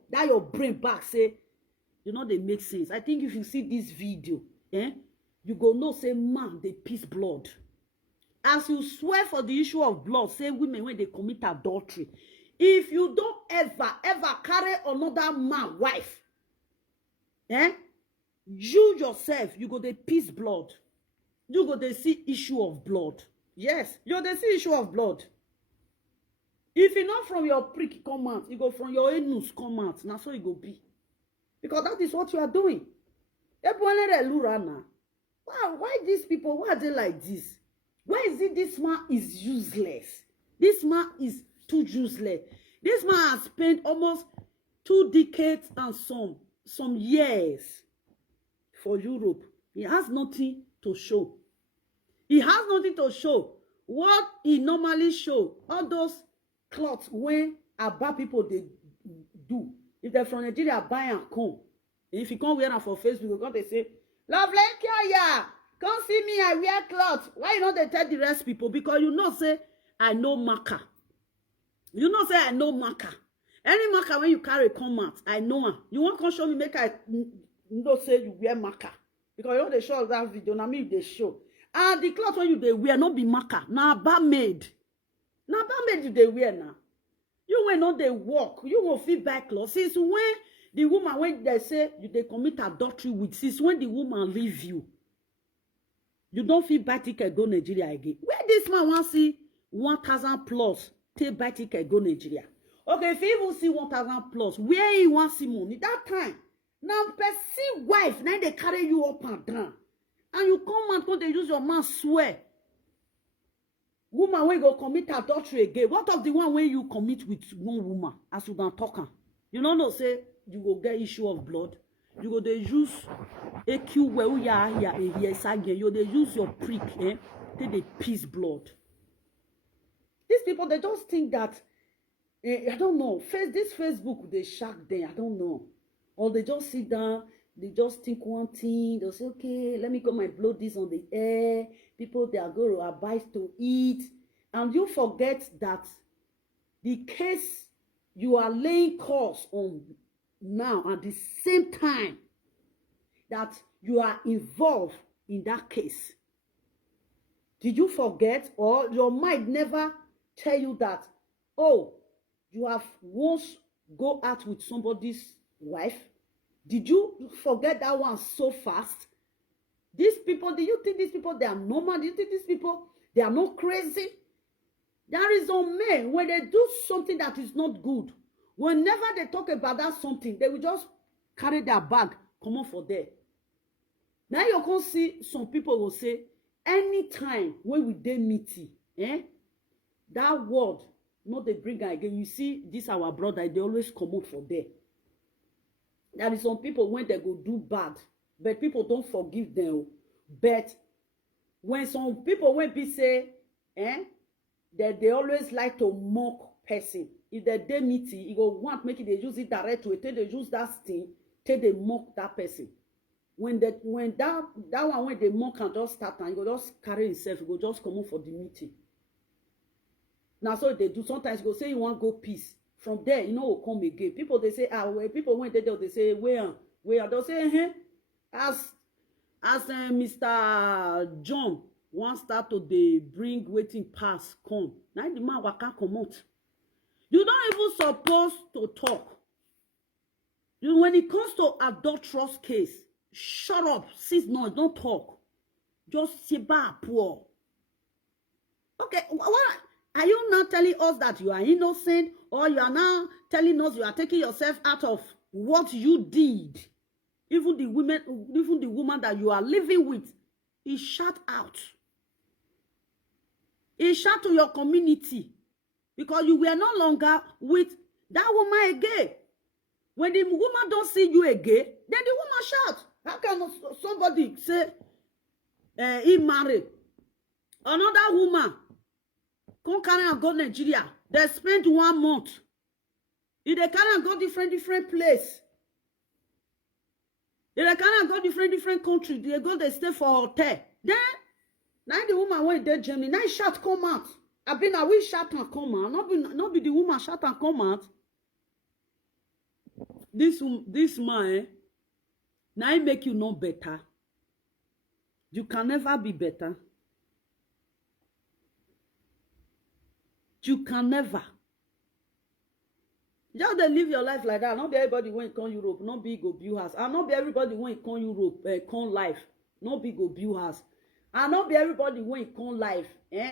brain back, say, they make sense. I think if you see this video, you go know, say, man, they piss blood. As you swear for the issue of blood, say women when they commit adultery, if you don't ever carry another man wife, you yourself, you go dey piss blood. You go dey see issue of blood. Yes, you go dey see issue of blood. If e not from your prick come out, you go from your anus come out. Now so it go be. Because that is what you are doing. Why these people, why are they like this? Why is it this man is useless? This man is too useless. This man has spent almost 2 decades and some years for Europe. He has nothing to show. He has nothing to show. What he normally show, all those clothes when about people they do. If they're from Nigeria, buy and come. If you can't wear them for Facebook, they say, lovely, yeah. Come see me, I wear clothes. Why you not they tell the rest people? Because say, I know marker. Say, I know marker. Any marker when you carry come out, I know her. You want to show me, make I say you wear marker. Because they show that video, now me they show. And the clothes when you they wear, not be marker. Now barmaid. Now barmaid they wear now. You will not they walk. You will feel back clothes. Since when the woman, when they say they commit adultery with, since when the woman leave you, you don't feel buy ticket go Nigeria again. Where this man want see 1,000 plus, take buy ticket go Nigeria. Okay, if he even see 1,000 plus, where he want see money that time? Now person wife, now they carry you up and down, and you come and they use your man swear. Woman when go commit adultery again. What of the one when you commit with one woman as you don't talk? You know say you go get issue of blood. You go they use AQ where you are here. You they use your prick, till they piss blood. These people they just think that I don't know. This Facebook they shock them. I don't know. Or they just sit down. They just think one thing. They'll say, okay, let me come and blow this on the air. People they are going to abide to eat, and you forget that the case you are laying course on now at the same time that you are involved in that case. Did you forget, or your mind never tell you that, oh, you have once go out with somebody's wife? Did you forget that one so fast? These people, do you think these people, they are normal? Do you think these people, they are not crazy? There is some men, when they do something that is not good, whenever they talk about that something, they will just carry their bag, come on for there. Now you can see some people will say, anytime when we dey meeting, that word, not they bring again. You see, this our brother, they always come up for there. There is some people when they go do bad, but people don't forgive them. But when some people when be say, that they always like to mock person. If they dey meeting, you go want make it they use it direct way. Till they use that thing, till they mock that person. When that one when they mock and just start and you go just carry himself, you go just come up for the meeting. Now so they do sometimes you go say you want go peace. From there, will come again. People they say, when people when they do, they say, where? They'll say, as Mr. John wants start to they bring waiting pass come. Now the man waka come out. You don't even supposed to talk. When it comes to adulterous case, shut up, sis, no, don't talk. Just say ba poor. Okay, what? Are you now telling us that you are innocent, or you are now telling us you are taking yourself out of what you did? Even the woman that you are living with, he shut out. He shut to your community because you were no longer with that woman again. When the woman don't see you again, then the woman shout. How can somebody say, he married another woman. Come carry and go Nigeria. They spent 1 month. If they carry and go different place. If they carry and go different country, they go, they stay for hotel. Then, now the woman went there Germany. Now shout come out. I been a we shout and come out. Not be the woman shout and come out. This man, now he make you know better. You can never be better. You can never. Just dey live your life like that. Not be everybody when come Europe. Not be go build house. And not be everybody when come Europe. Come life. Not be go build house. And not be everybody when come life.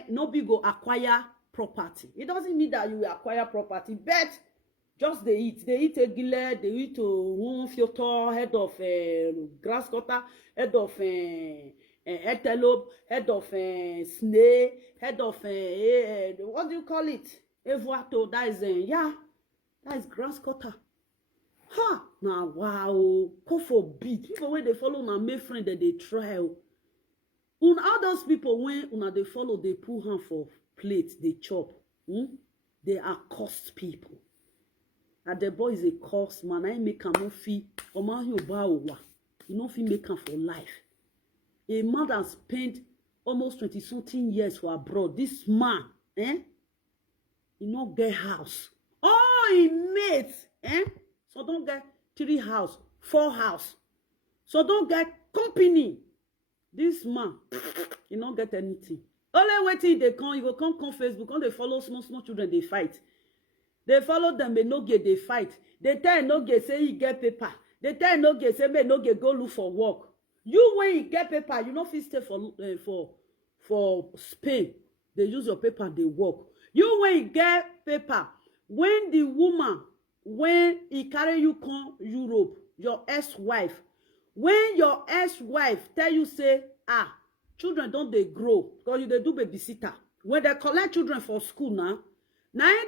Not be go acquire property. It doesn't mean that you will acquire property. But just they eat. They eat a gile. They eat one filter, head of grass cutter, head of antelope, head of snake, head of what do you call it? Evuato. That is yeah. That is grass cutter. Ha! Now, wow. Go for beat. People when they follow my main friend that they try. All those people when they follow, they pull hand for plate, they chop. They are cursed people. And the boy is a cursed man. I make a no fee. Or man you bow. You know fee make him for life. A man that spent almost 20-something years for abroad. This man, he not get house. Oh, he mates, So don't get 3 house, 4 house. So don't get company. This man, he not get anything. Only waiting they come, you go come Facebook, come they follow small children, they fight. They follow them, they no get, they fight. They tell no get, say he get paper. They tell no get, say me no get, go look for work. You when you get paper, you know fit stay for Spain. They use your paper, they work. You when you get paper, when the woman, when he carry you come Europe, your ex-wife, when your ex-wife tell you say, children don't they grow, because you they do babysitter. When they collect children for school now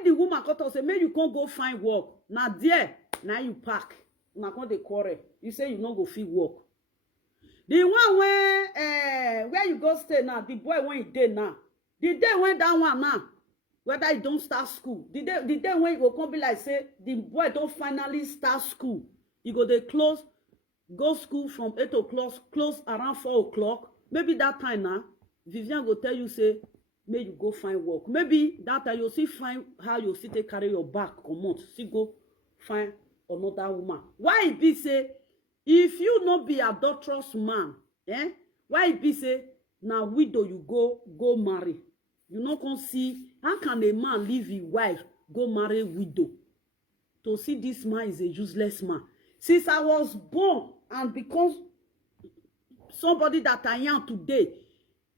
the woman cut us say, may you can't go find work. Now there, now you pack. Now come they quarrel. You say you not go fit work. The one where you go stay now, the boy when he dead now. The day when that one now, whether he don't start school, the day when you go come be like say the boy don't finally start school, you go they go school from 8 o'clock, close around 4 o'clock. Maybe that time now, Vivian go tell you say, may you go find work. Maybe that time you see find how you see take carry your back, come on, see go find another woman. Why it be say, if you not be adulterous man, why it be say, now widow you go marry. You not can see how can a man leave his wife go marry widow? To see this man is a useless man. Since I was born and because somebody that I am today,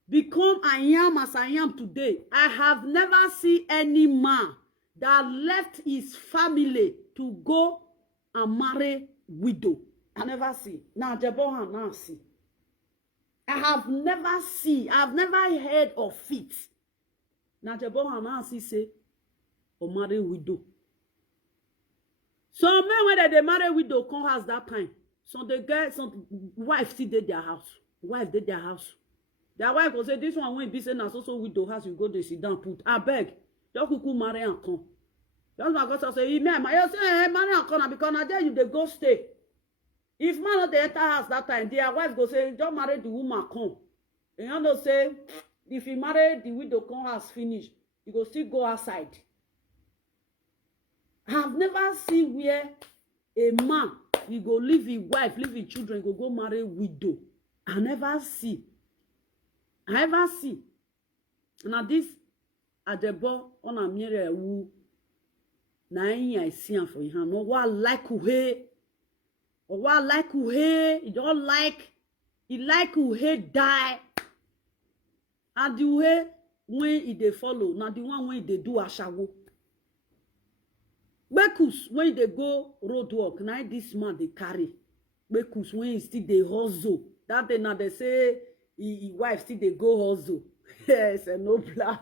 become I am as I am today, I have never seen any man that left his family to go and marry widow. I never see. Now Jebohan now see. I have never heard of it. Now Jebohan now see say, or marry widow. Some men when they marry widow come house that time. So they get some wife still did their house. Wife did their house. Their wife will say, this one when be saying so widow house, you go to sit down put. I beg. Don't kuku marry and come. That's my God say, you say, marry and come because now there you they go stay. If man not the enter house that time, their wife go say, don't marry the woman come. And you know say, if you marry the widow come house finish, you go still go outside. I have never seen where a man he go leave his wife, leave his children, go marry widow. I never see. Now this Adebo on a mirror who na I see him for him. No what like who he or what like who he don't like he like who he die. And the way when they follow, now the one when they do ashago. Bekus when they go road work, now this man they carry. Bekus when he still they hustle. That day now they say his wife still they go hustle. Yes, and no plan.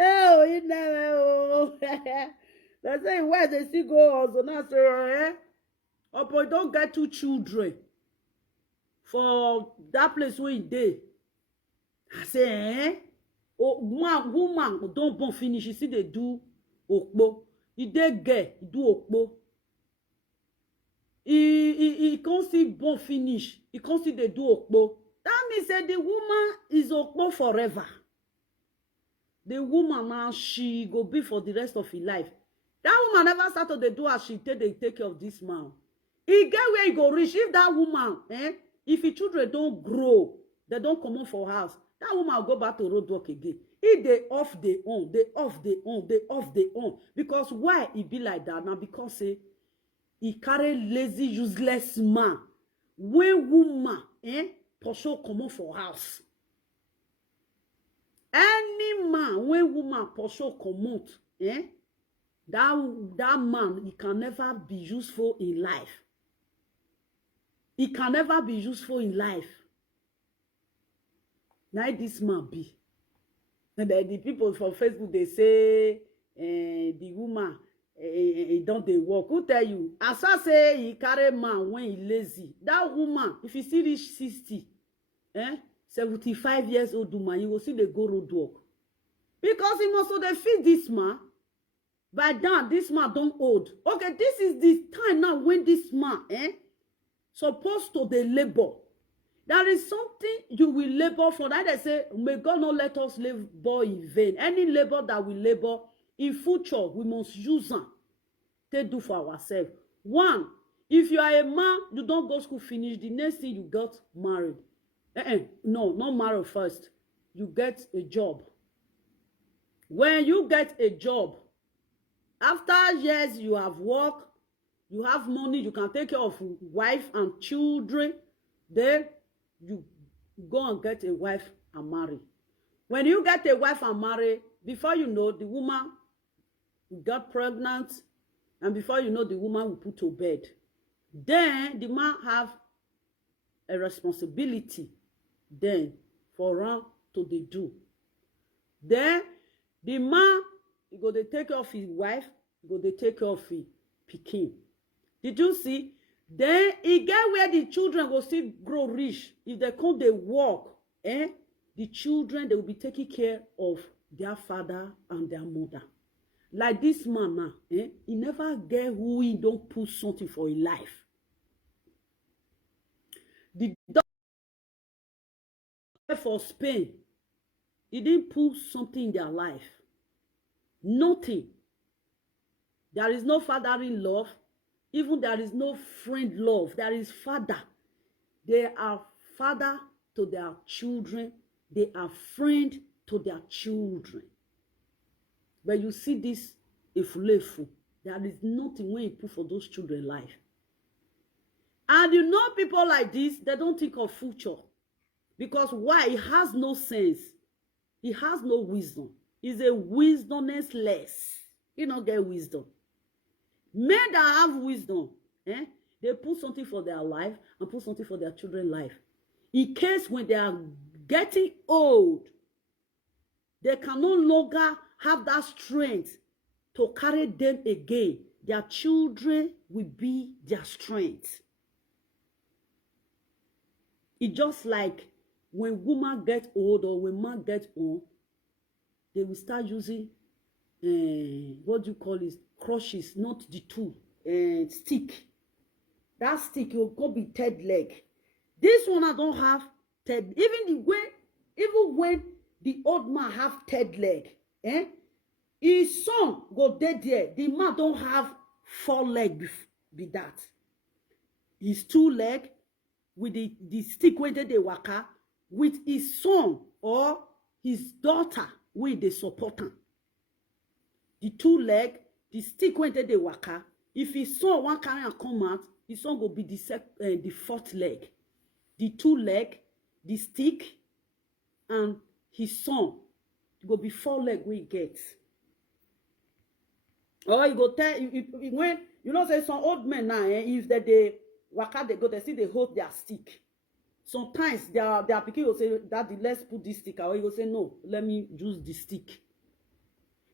Oh, you know. They say where they still go hustle. Now say, oh boy, don't get 2 children. for that place where he dey. I say, oh, woman don't born finish. You see, they do okpo. He dey get, he do okpo. He can't see born finish. He can't see they do okpo. That means that the woman is okpo forever. The woman now, she go be for the rest of her life. That woman never started to do as she take care of this man. He get where he go reach. If that woman, if the children don't grow, they don't come out for house, that woman will go back to road work again. If they off, they own. They off, they own. They off, they own. Because why it be like that? Now because he carry lazy, useless man. When woman, pursue come out for house. Any man, when woman pursue come out, that man, he can never be useful in life. He can never be useful in life. Now this man be. And the people from Facebook, they say, the woman, he don't they work. Who tell you? As I say, he carry man when he lazy. That woman, if he still reach 60, 75 years old woman, you will see they go road work. Because he must they feed this man. By then, this man don't old. Okay, this is the time now when this man, supposed to the labor. There is something you will labor for. That they say, may God not let us labor in vain. Any labor that we labor, in future, we must use them to do for ourselves. One, if you are a man, you don't go school finish, the next thing you got married. No, not married first. You get a job. When you get a job, after years you have work, you have money, you can take care of wife and children, then you go and get a wife and marry. When you get a wife and marry, before you know, the woman got pregnant, and before you know, the woman will put to bed. Then the man have a responsibility then for her to the do. Then the man, he go to take care of his wife, he go to take care of his pikin. Did you see? Then he get where the children will still grow rich. If they come, they work, the children, they will be taking care of their father and their mother. Like this man now, he never get who he don't put something for his life. The doctor for Spain, he didn't put something in their life. Nothing. There is no fathering love. Even there is no friend love. There is father. They are father to their children. They are friend to their children. But you see this efulefu, there is nothing when you put for those children life. And you know people like this, they don't think of future. Because why? He has no sense. He has no wisdom. He's a wisdomless. He don't get wisdom. Men that have wisdom, they put something for their life and put something for their children's life. In case when they are getting old, they can no longer have that strength to carry them again. Their children will be their strength. It's just like when women get old or when man get old, they will start using what do you call it? Crutches, not the tool, stick. That stick will go be third leg. This one I don't have third. Even when the old man have third leg, his son go dead there. The man don't have 4 leg be that. His 2 leg with the stick where they waka with his son or his daughter with the supporter. The 2 leg, the stick when they waka. If his son one carry and come out, his son go be the 4th leg. The 2 leg, the stick, and his son go be 4 leg we get. Or you go tell when you know say some old men now, if they waka they go, they see they hold their stick. Sometimes their pikin will say, Daddy, let's put this stick away. You go say, no, let me use the stick.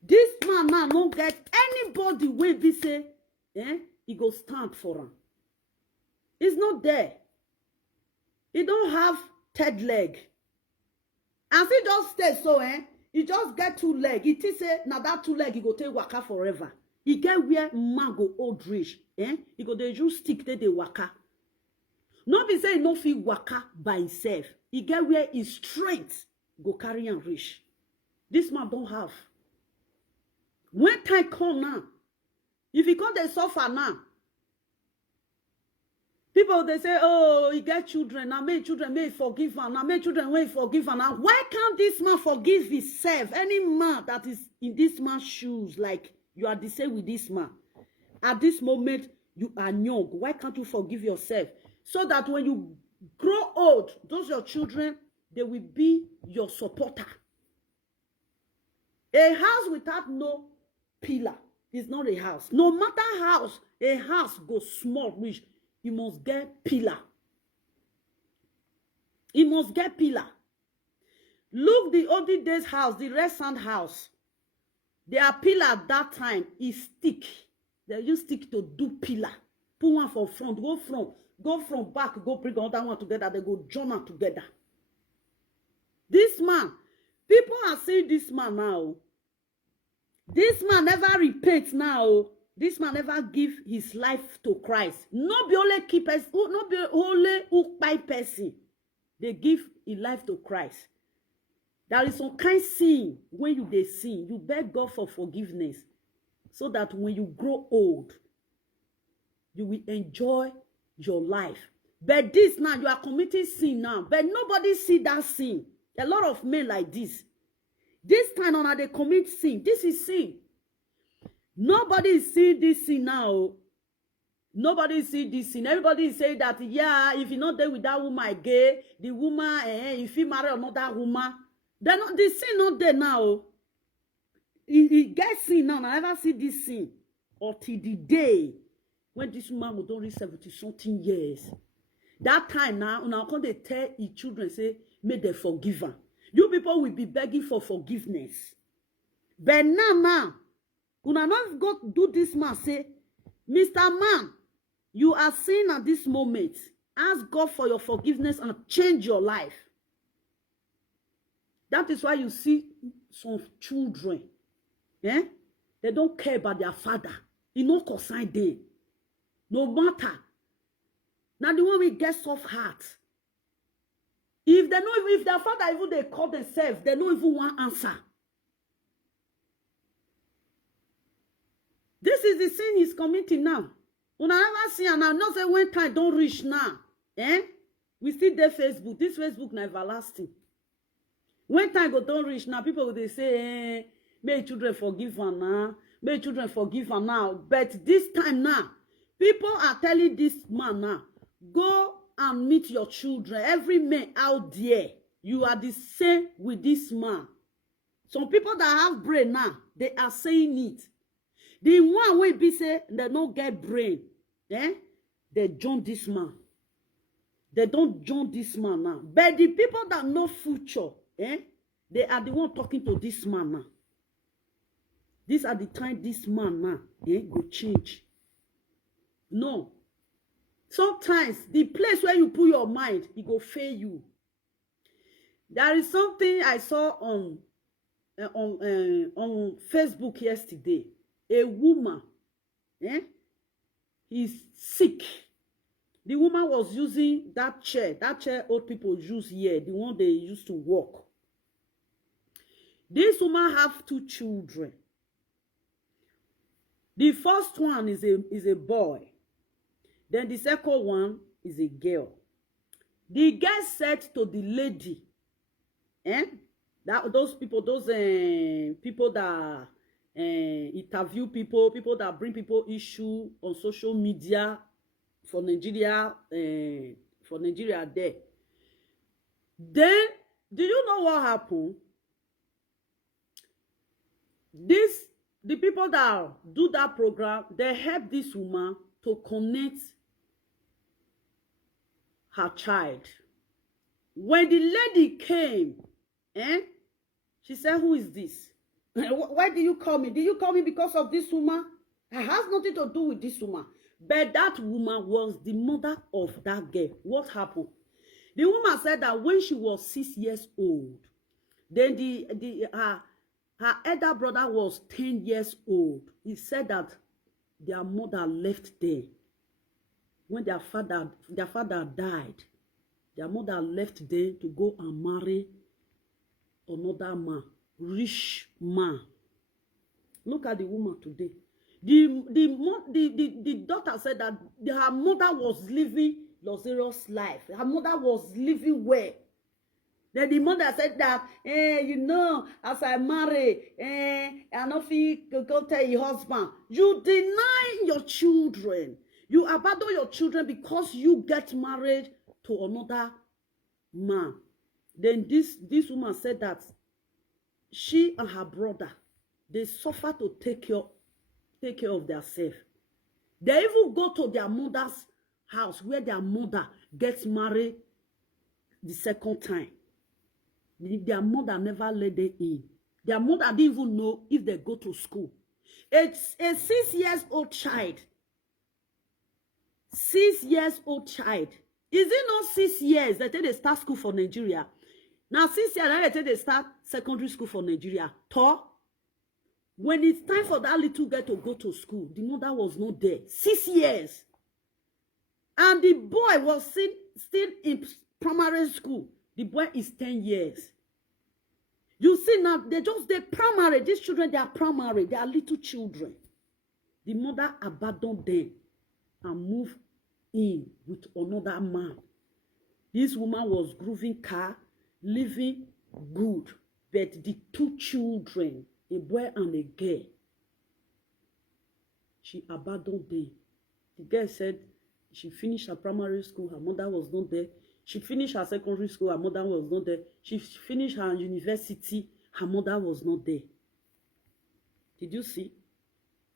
This man now don't get anybody wey be say, he go stand for him. It's not there. He don't have third leg. As he just stay so, he just get 2 leg. It is say now that 2 leg he go take waka forever. He get where man go old rich. He go dey use stick take dey waka. No be say he no fit waka by himself. He get where he strength go carry and reach. This man don't have. When time come now, if he come dey suffer now, people they say, oh, he get children. Now make children may forgive him. Now make children may forgive him. Now why can't this man forgive himself? Any man that is in this man's shoes, like you are the same with this man. At this moment, you are young. Why can't you forgive yourself? So that when you grow old, those your children, they will be your supporter. A house without no pillar is not a house. No matter house, a house goes small, which you must get pillar. You must get pillar. Look the olden days house, the red sand house. Their pillar at that time is stick. They use stick to do pillar. Put one for front, go from back, go bring another one together. They go join them together. This man, people are saying this man now. This man never repents now. This man never give his life to Christ. No be only keep us, no be only who by person. They give his life to Christ. There is some kind sin when you dey sin. You beg God for forgiveness, so that when you grow old, you will enjoy your life. But this now, you are committing sin now. But nobody see that sin. A lot of men like this. This time on, they commit sin. This is sin. Nobody is seeing this sin now. Nobody is seeing this sin. Everybody is saying that, yeah, if you not there with that woman gay, the woman, if he marry another woman, then the sin not there now. He gets sin now. I never see this sin until the day when this woman will don't reach 70-something years. That time now come they tell his children, say, may they forgive her. You people will be begging for forgiveness. But now, una not go do this man, say, Mr. Man, you are sin at this moment. Ask God for your forgiveness and change your life. That is why you see some children, they don't care about their father. He no concern them. No matter. Now the one we get soft heart. If they know, if their father even they call themselves, they don't even want answer. This is the sin he's committing now. When I never see, and I know say when time don't reach now, we still there Facebook. This Facebook na everlasting. When time go don't reach now, people will say, may children forgive her now. May children forgive her now. But this time now, people are telling this man now, go and meet your children. Every man out there, you are the same with this man. Some people that have brain now, they are saying it. The one will be say they don't get brain. They join this man. They don't join this man now. But the people that know future, they are the one talking to this man now. These are the time this man now go change. No. Sometimes the place where you put your mind, it go fail you. There is something I saw on Facebook yesterday. A woman, is sick. The woman was using that chair old people use here, the one they used to walk. This woman have 2 children. The first one is a boy. Then the second one is a girl. The girl said to the lady, that those people that interview people that bring people issue on social media for Nigeria there. Then, do you know what happened? The people that do that program, they help this woman to connect her child. When the lady came, she said, who is this? Why do you call me? Did you call me because of this woman? It has nothing to do with this woman. But that woman was the mother of that girl. What happened? The woman said that when she was 6 years old, then her elder brother was 10 years old. He said that their mother left them. When their father died, their mother left them to go and marry another man, rich man. Look at the woman today. The daughter said that her mother was living luxurious life. Her mother was living well. Then the mother said that, you know, as I marry, I don't feel go tell your husband. You deny your children. You abandon your children because you get married to another man. Then this woman said that she and her brother, they suffer to take care of themselves. They even go to their mother's house where their mother gets married the second time. Their mother never let them in. Their mother didn't even know if they go to school. It's a 6-year-old child. 6-year-old child. Is it not 6 years that they start school for Nigeria? Now 6 years they start secondary school for Nigeria. When it's time for that little girl to go to school, the mother was not there. 6 years. And the boy was still in primary school. The boy is 10 years. You see now, they're primary. These children, they are primary. They are little children. The mother abandoned them and moved in with another man. This woman was grooving car, living good. But the two children, a boy and a girl, she abandoned them. The girl said she finished her primary school, her mother was not there. She finished her secondary school, her mother was not there. She finished her university, her mother was not there. Did you see?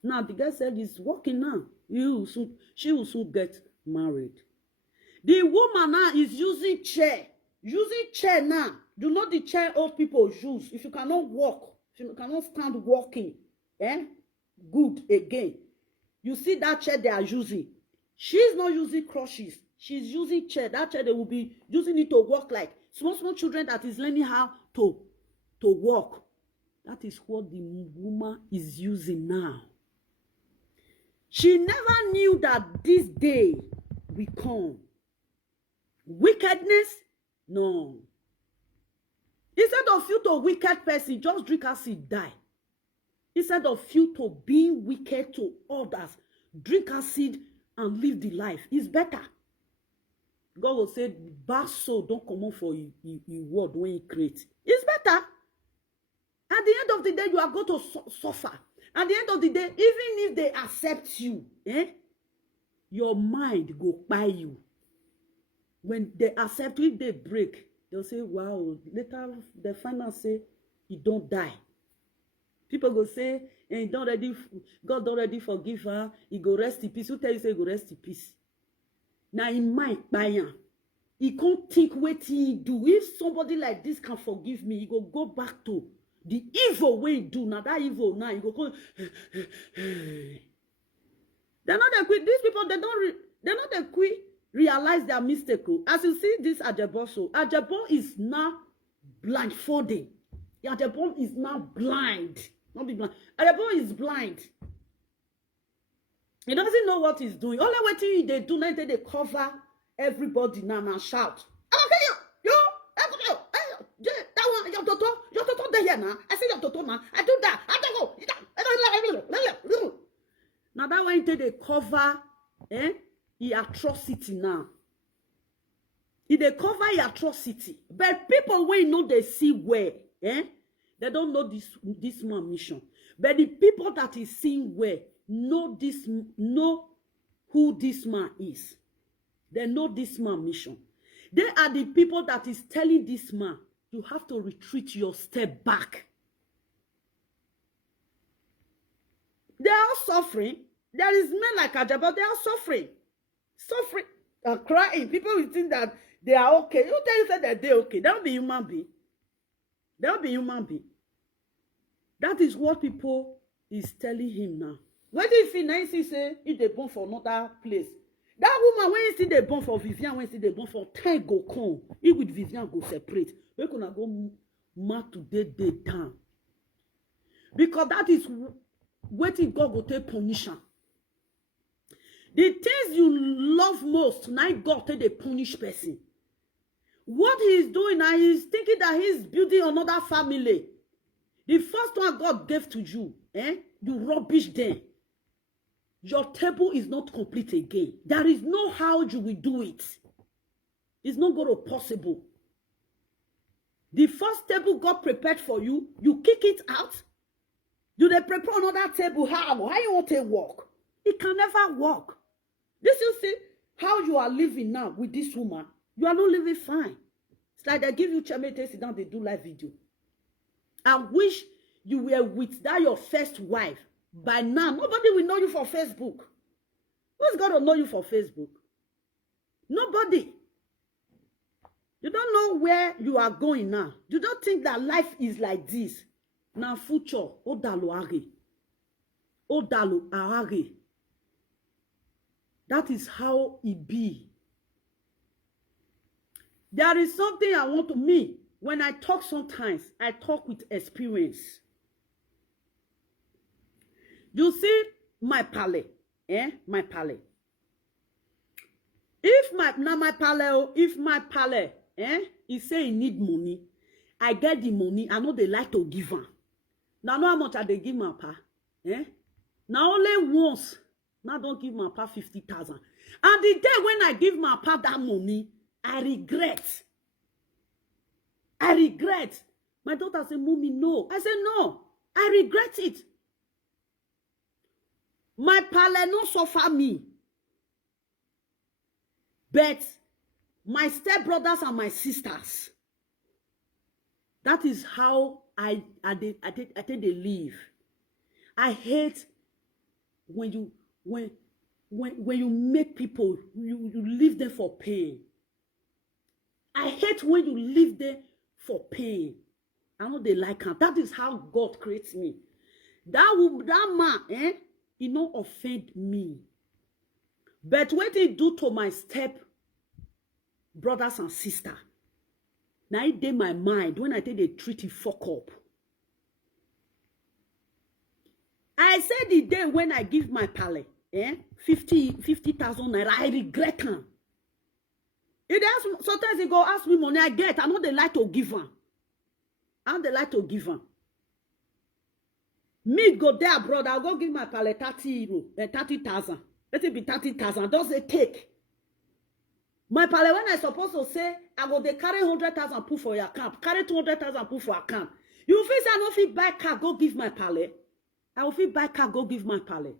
Now the girl said it's working now. She will soon get married. The woman now is using chair. Using chair now. Do not the chair old people use. If you cannot walk, if you cannot stand walking, good again. You see that chair they are using. She's not using crutches. She's using chair. That chair they will be using it to walk like small children that is learning how to walk. That is what the woman is using now. She never knew that this day will come. Wickedness? No. Instead of you to a wicked person, just drink acid, die. Instead of you to being wicked to others, drink acid and live the life. It's better. God will say, bad soul don't come on for your word when you create. It's better. At the end of the day, you are going to suffer. At the end of the day, even if they accept you, your mind go by you. When they accept you, if they break, they'll say, wow, later they find out, say, you don't die. People go say, God already forgive her, he go rest in peace. Who tell you say he go rest in peace? Now in mind, he can't think what he do. If somebody like this can forgive me, he go back to the evil way he do. Now that evil now, he go. They're not that quick. These people, they're not that quick realize their mistake. As you see this Ajabo, so Ajabo is now blindfolding. Ajabo is now blind. Not be blind. Ajabo is blind. He doesn't know what he's doing. Only way thing they do now, they cover everybody now and shout. That one, your toto there here now. I see your toto now. I do that. I don't go. Now that one they cover, the atrocity now. They cover the atrocity. But people when know they see where, they don't know this man mission. But the people that is seeing where know who this man is. They know this man mission. They are the people that is telling this man, you have to retreat your step back. They are suffering. There is men like Ajabo, they are suffering. Suffering and crying. People will think that they are okay. You tell you say that they're okay. That will be human being. That will be human being. That is what people is telling him now. What if he nice say if they born for another place? That woman, when you see the born for Vivian, when you see the born for time go come, he with Vivian go separate. We gonna go mad today, day down. Because that is waiting God go take punition. The things you love most, now God take the punish person. What he is doing now, he is thinking that he is building another family. The first one God gave to you, you rubbish them. Your table is not complete again. There is no how you will do it. It's not going to be possible. The first table God prepared for you, you kick it out. Do they prepare another table? How you want to work? It can never work. This you see how you are living now with this woman. You are not living fine. It's like they give you chairman, they sit down, they do live video. I wish you were with that your first wife. By now, nobody will know you for Facebook. Who's going to know you for Facebook? Nobody. You don't know where you are going now. You don't think that life is like this. Now, future, Odalo Are. Odalo Are. That is how it be. There is something I want to me. When I talk sometimes, I talk with experience. You see my palais, my palais. If my palais, he say he need money, I get the money. I know they like to give him. Now know how much I they give my pa, Now only once. Now don't give my pa 50,000. And the day when I give my pa that money, I regret. My daughter said, "Mommy, no." I said, "No, I regret it." My palais no suffer me. But my stepbrothers and my sisters, that is how I think they live. I hate when you make people, you leave them for pain. I hate when you leave them for pain. I know they like her. That is how God creates me. That man, he no offend me. But what he do to my step brothers and sisters, now it dey my mind when I take the treaty fuck up. I said the day when I give my palais, 50,000 naira, I regret him. Sometimes he go ask me money, I get. I know they like to give him. Me go there abroad, I'll go give my palais 30,000. Let it be 30,000. Does it take? My palais, when I supposed to say, I go they carry 100,000 put for your account, carry 200,000 put for account. You feel say I no fit buy car, go give my palais. I will fit buy car, go give my palais.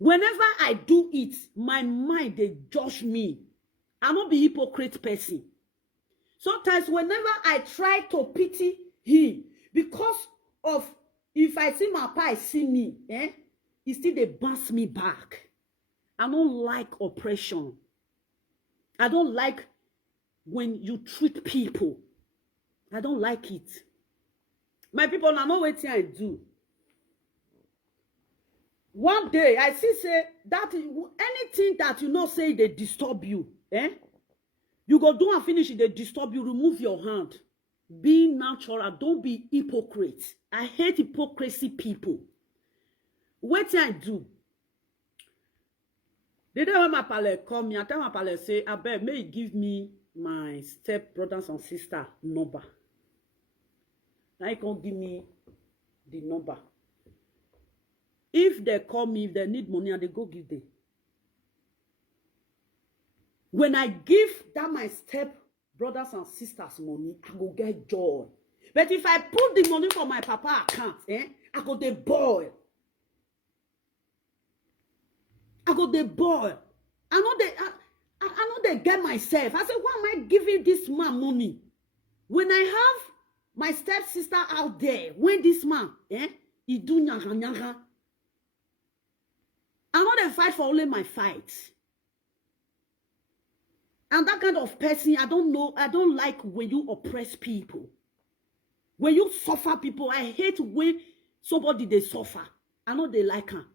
Whenever I do it, my mind they judge me. I not be hypocrite person. Sometimes whenever I try to pity him, because of if I see my pie see me, he still they bounce me back. I don't like oppression. I don't like when you treat people. I don't like it. My people, I know what I do. One day, I see say that anything that you know say they disturb you, you go do and finish it, they disturb you, remove your hand. Be natural, don't be hypocrite. I hate hypocrisy people. What I do? The day when my palais come, I tell my palais say, I beg, may you give me my step brothers and sister number. Now you can give me the number. If they call me, if they need money, and they go give them. When I give that my step brothers and sisters money, I go get joy. But if I put the money for my papa account, I go dey boil. I know they get myself. I said, why am I giving this man money? When I have my stepsister out there, when this man, he do nyaga nyaga. I know they fight for only my fight. And that kind of person, I don't like when you oppress people. When you suffer people, I hate when somebody they suffer. I know they like her.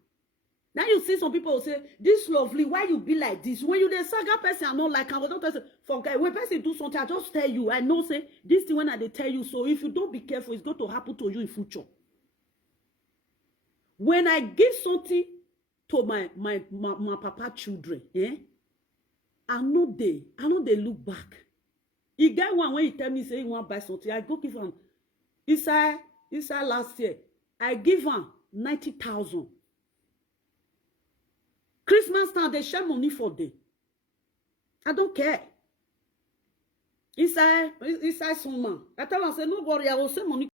Now you see some people will say, this lovely, why you be like this? When you the saga person, I not like, I don't person, forget. When person do something, I just tell you. I know, say, this thing when I they tell you. So if you don't be careful, it's going to happen to you in future. When I give something to my papa children, I know they look back. He get one when he tell me, say he want to buy something, I go give him. Inside last year, I give him 90,000. Christmas time, they share money for them. I don't care. Inside some man. I tell him, I say, no worry, I will send money.